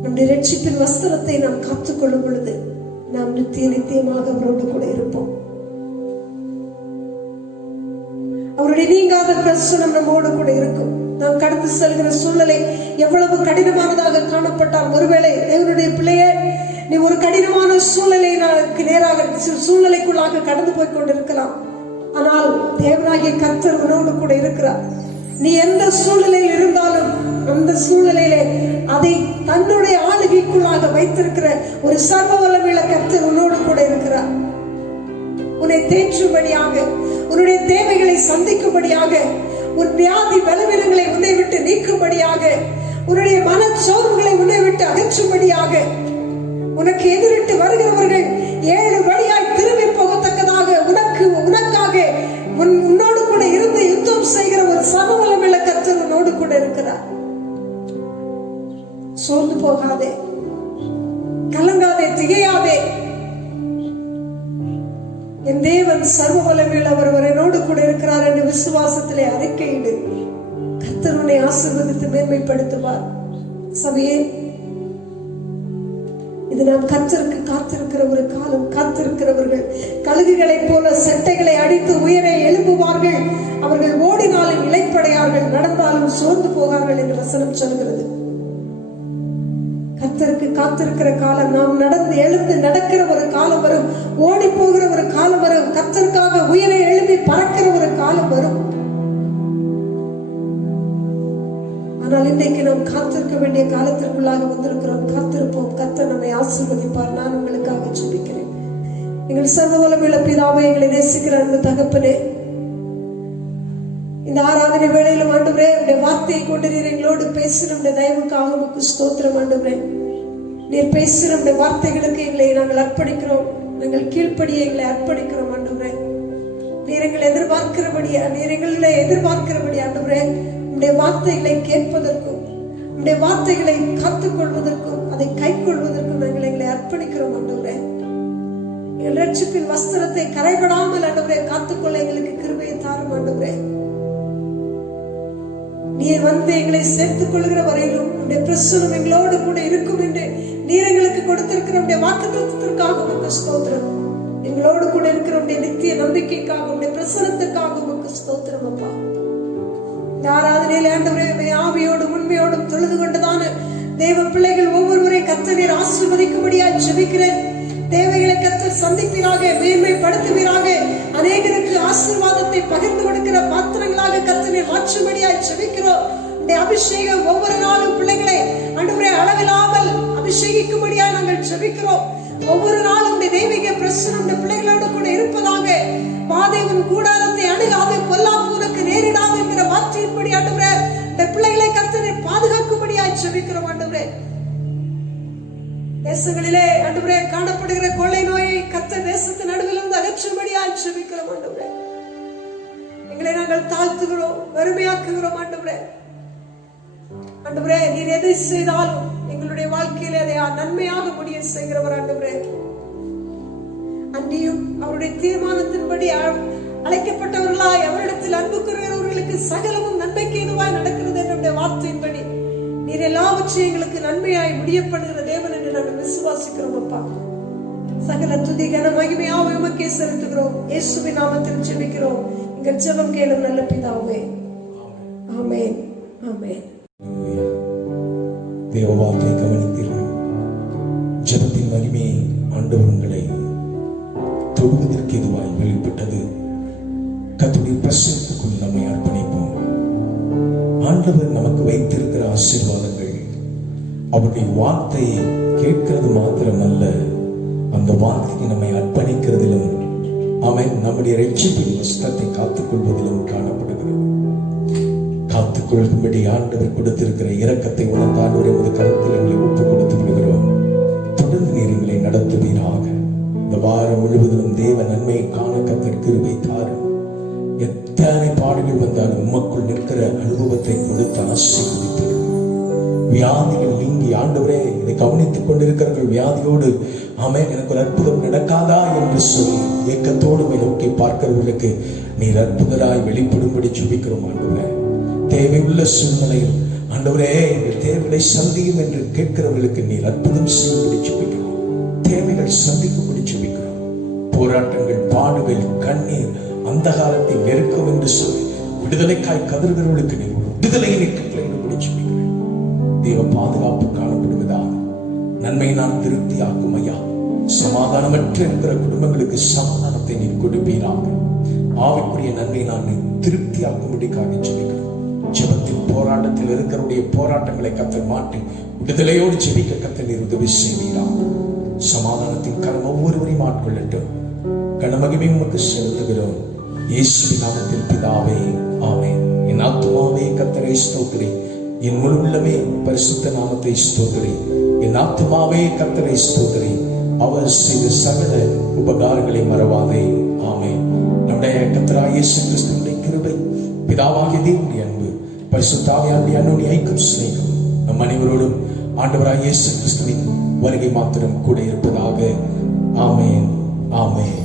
நம்முடைய ரட்சிப்பின் வஸ்திரத்தை நாம் காத்துக்கொள்ளும் பொழுது நாம் நித்தியமாக அவரோடு கூட இருப்போம். அவருடைய நீங்காத பிரசன்னம் நம்மோடு கூட இருக்கும். நாம் கடந்து செல்கிற சூழ்நிலை எவ்வளவு கடினமானதாக காணப்பட்டால், ஒருவேளை தேவனுடைய பிள்ளையே நீ ஒரு கடினமான சூழ்நிலைக்குள்ளாக கடந்து போய் கொண்டிருக்கலாம். ஆனால் தேவனாகிய கர்த்தர் உன்னோடு கூட இருக்கிறார். நீ எந்த சூழ்நிலையில் இருந்தாலும் அந்த சூழ்நிலையிலே அதை தன்னுடைய ஆளுகைக்குள்ளாக வைத்திருக்கிற ஒரு சர்வ வல்லமையுள்ள கர்த்தர் உன்னோடு கூட இருக்கிறார். உன்னை தேற்றும்படியாக, உன்னுடைய தேவைகளை சந்திக்கும்படியாக, உன் வியாதி பலவீனங்களை உன்னை விட்டு நீக்கும்படியாக, உன்னுடைய மனச்சோர்வுகளை உன்னை விட்டு அகற்றும்படியாக, உனக்கு எதிரிட்டு வருகிறவர்கள் 7 வழியாய் திரும்பி போகத்தக்கதாக உனக்காக உன்னோடு கூட இருந்து யுத்தம் செய்கிற ஒரு சர்வ வல்லமையுள்ள கர்த்தர் உன்னோடு கூட இருக்கிறார். சோர்ந்து போகாதே, கலங்காதே, திகையாதே. என் தேவன் சர்வ வல்லமையுள்ளவர், என்னோடு கூட இருக்கிறார் என்று விசுவாசத்திலே அறிக்கையிடு. கர்த்தர் உன்னை ஆசீர்வதித்து மேன்மைப்படுத்துவார். சபையே, இது நாம் கர்த்தருக்கு காத்திருக்கிற ஒரு காலம். காத்திருக்கிறவர்கள் கழுகுகளைப் போல செட்டைகளை அடித்து உயர எழும்புவார்கள். அவர்கள் ஓடினாலும் இளைப்படையார்கள், நடந்தாலும் சோர்ந்து போவார்கள் என்று வசனம் சொல்கிறது. கர்த்தருக்கு காத்திருக்கிற காலம், நாம் நடந்து எழுந்து நடக்கிற ஒரு காலம் வரும், ஓடி போகிற ஒரு காலம் வரும், கர்த்தருக்காக உயிரை எழுப்பி பறக்கிற ஒரு காலம் வரும். ஆனால் இன்றைக்கு நாம் காத்திருக்க வேண்டிய காலத்திற்குள்ளாக வந்திருக்கிறோம். காத்திருப்போம். கர்த்தர் நம்மை ஆசீர்வதிப்பார். நான் உங்களுக்காக ஜெபிக்கிறேன். எங்கள் சர்வ வல்லமையுள்ள பிதாவே, எங்களை நேசிக்கிற அன்பு தகப்பனே, இந்த ஆராதனை வேளையிலும் ஆண்டவரே, உடைய வார்த்தையை கொண்டு நீர் எங்களோடு பேசுகிற உடைய தயவுக்காக உமக்கு ஸ்தோத்திரம் ஆண்டவரே. நீர் பேசுகிற உடைய வார்த்தைகளுக்கு எங்களை நாங்கள் அர்ப்பணிக்கிறோம். நாங்கள் கீழ்ப்படியை எங்களை அர்ப்பணிக்கிறோம் ஆண்டவரே. நீர் எங்களை எதிர்பார்க்கிறபடி ஆண்டவரே, உடைய வார்த்தைகளை கேட்பதற்கும் உடைய வார்த்தைகளை காத்துக் கொள்வதற்கும் அதை கை கொள்வதற்கும் நாங்கள் எங்களை அர்ப்பணிக்கிறோம் ஆண்டவரே. எங்கள் ரட்சிப்பின் வஸ்திரத்தை கரைபடாமல் ஆண்டவரே காத்துக்கொள்ள எங்களுக்கு கிருபையை தாரும் ஆண்டவரே. நீர் வந்து எங்களை சேர்த்துக் கொள்கிற வரையிலும் உடைய பிரசன்னம் எங்களோடு கூட இருக்கும் என்று நீர் எங்களுக்கு கொடுத்திருக்கிற உடைய வாக்குத்தத்தத்திற்காக உமக்கு ஸ்தோத்திரம். எங்களோடு கூட இருக்கிற உடைய நித்திய நம்பிக்கைக்காக, உடைய பிரசனத்துக்காக உமக்கு ஸ்தோத்திரம் அப்பா. இந்த ஆராதனையில ஆண்டவரே, ஆவியோடும் உண்மையோடும் தொழுது கொண்டதான தேவ பிள்ளைகள் ஒவ்வொருவரை கர்த்தர் ஆசீர்வதிக்கும்படியாய் ஜெபிக்கிறேன். தேவைகளை கர்த்தர் சந்திப்பீராக, மேன்மைப்படுத்துவீராக. அநேகருக்கு ஆசீர்வாதத்தை பகிர்ந்து கொடுக்கிற பாத்திரங்களாக கர்த்தர் மாற்றும்படியாய் ஜெபிக்கிறோம். இந்த அபிஷேகம் ஒவ்வொரு நாளும் பிள்ளைகளை ஆண்டவரே அளவில்லாமல் அபிஷேகிக்கும்படியாய் நாங்கள் ஜெபிக்கிறோம். ஒவ்வொரு நாளும் தெய்வீக பிரசன்னம் இந்த பிள்ளைகளோடு கூட இருப்பதாக. பாதையின் கூடாரத்தை அணுகாது, பொல்லாப்பு உனக்கு நேரிடாது என்கிற வார்த்தையின்படி ஆண்டவரே இந்த பிள்ளைகளை கர்த்தர் பாதுகாக்கும்படியாய் ஜெபிக்கிறோம். ஆண்டவரே தேசங்களிலே ஆண்டவரே காணப்படுகிற கொள்ளை நோயை கர்த்தர் தேசத்தின் நடுவில் இருந்து அகற்றும்படியாய் ஜெபிக்கிறோம். ஆண்டவரே எங்களை நாங்கள் தாழ்த்துகிறோம், வறுமையாக்குகிறோம். ஆண்டவரே ஆண்டவரே நீர் எதை செய்தாலும் எங்களுடைய வாழ்க்கையிலே அதை நன்மையாக முடிய செய்கிறவர். ஆண்டவரே அன்றியும் அவருடைய தீர்மானத்தின்படி அழைக்கப்பட்டவர்களாய் அவரிடத்தில் அன்பு கூறுகிறவர்களுக்கு சகலமும் நன்மைக்கு ஏதுவாய் நடக்கிறது என்னுடைய வார்த்தையின்படி நீர் எல்லாவற்றையும் எங்களுக்கு நன்மையாய் முடியப்படுகிற தேவன் என்று நாங்கள் விசுவாசிக்கிறோம். அப்பா சகல துதி கன மகிமையாக உமக்கே செலுத்துகிறோம். இயேசுவின் நாமத்தில் ஜெபிக்கிறோம். எங்கள் ஜெபம் கேளும் நல்ல பிதாவே. ஆமென், ஆமென். தேவ வார்த்தை கவனித்தீர்கள். ஜெபத்தின் மகிமையை ஆண்டவர் உங்களை தொடுவதற்கு எதுவாய் வெளிப்பட்டது. கர்த்தருடைய பிரசன்னத்துக்குள் நம்மை அர்ப்பணிப்போம். ஆண்டவர் நமக்கு வைத்திருக்கிற ஆசீர்வாதங்கள் அவருடைய வார்த்தையை கேட்கிறது மாத்திரமல்ல, அந்த வார்த்தையை நம்மை அர்ப்பணிக்கிறதிலும் அவன் நம்முடைய ரட்சிப்பின் வஸ்திரத்தை காத்துக்கொள்வதிலும் காணப்படுகிறது. காத்துக்கொள்ளும்படி ஆண்டவர் கொடுத்திருக்கிற இரக்கத்தை உணர்ந்த ஆண்டவர் எமது கருத்தில் எங்களை ஒப்பு கொடுத்து விடுகிறோம். தொடர்ந்து நீர் எங்களை நடத்துவீராக. இந்த வாரம் முழுவதும் தேவ நன்மையை காண கர்த்தர் கிருபை தாரும். எத்தனை பாடுகள் வந்தாலும் உமக்குள் நிற்கிற அனுபவத்தை கொடுத்து ஆசீர்வதித்து வியாதிகள் நீங்கி ஆண்டவரே இதை கவனித்துக் கொண்டிருக்கிறவர்கள் வியாதியோடு ஆமென் எனக்கு ஒரு அற்புதம் நடக்காதா என்று சொல்லி ஏக்கத்தோடு நோக்கி பார்க்கிறவர்களுக்கு நீர் அற்புதராய் வெளிப்படும்படி ஜெபிக்கிறோம். ஆண்டவரே தேவையுள்ள சூழ்நிலையில் ஆண்டவரே தேவையை சந்தியும் என்று கேட்கிறவர்களுக்கு நீர் அற்புதம் செய்யும்படி ஜெபிக்கிறோம். தேவைகள் சந்திக்கும்படி ஜெபிக்கிறோம். போராட்டங்கள், பாடுகள், கண்ணீர், அந்த காலத்தை நெருக்கம் என்று சொல்லி விடுதலைக்காய் கதறுகிறவர்களுக்கு நீர் விடுதலையை கட்டளையிடும்படி ஜெபிக்கிறேன். தேவ பாதுகாப்பு காணப்படுவதாக. நன்மை நான் திருப்தியாக்கும் ஐயா. சமாதானமற்ற இருக்கிற குடும்பங்களுக்கு சமாதானத்தை நீர் கொடுப்பீராக. ஆவிக்குரிய நன்மை நான் திருப்தியாக்கும்படிக்காக ஜெபிக்கிறேன். ஜெபத்தின் போராட்டத்தில் இருக்கிறவருடைய போராட்டங்களை கர்த்தர் மாற்றி விடுதலையோடு ஜெபிக்க கர்த்தர் நீர் உதவி செய்வீராக. சமாதானத்தின் கரம் ஒவ்வொருவரையும் ஆட்கொள்ளட்டும். கனமகிமை உமக்கு செலுத்துகிறோம். இயேசுவின் நாமத்தில் பிதாவே, ஆமென். என் ஆத்துமாவே கர்த்தரை ஸ்தோத்திரி, என் முழு உள்ளமே பரிசுத்த நாமத்தை ஸ்தோத்திரி. என் ஆத்துமாவே கர்த்தரை ஸ்தோத்திரி, அவர் செய்த சகல உபகாரங்களை மறவாதே. ஆமென். நம்முடைய கர்த்தராகிய இயேசு கிறிஸ்துவின் கிருபை, பிதாவாகிய தேவனுடைய அன்பு, பரிசுத்த ஆவியானவருடைய அன்பின் ஐக்கியம் சிநேகம் நம் அனைவரோடும் ஆண்டவராகிய இயேசு கிறிஸ்துவின் வருகை மாத்திரம் கூட இருப்பதாக. ஆமென், ஆமென்.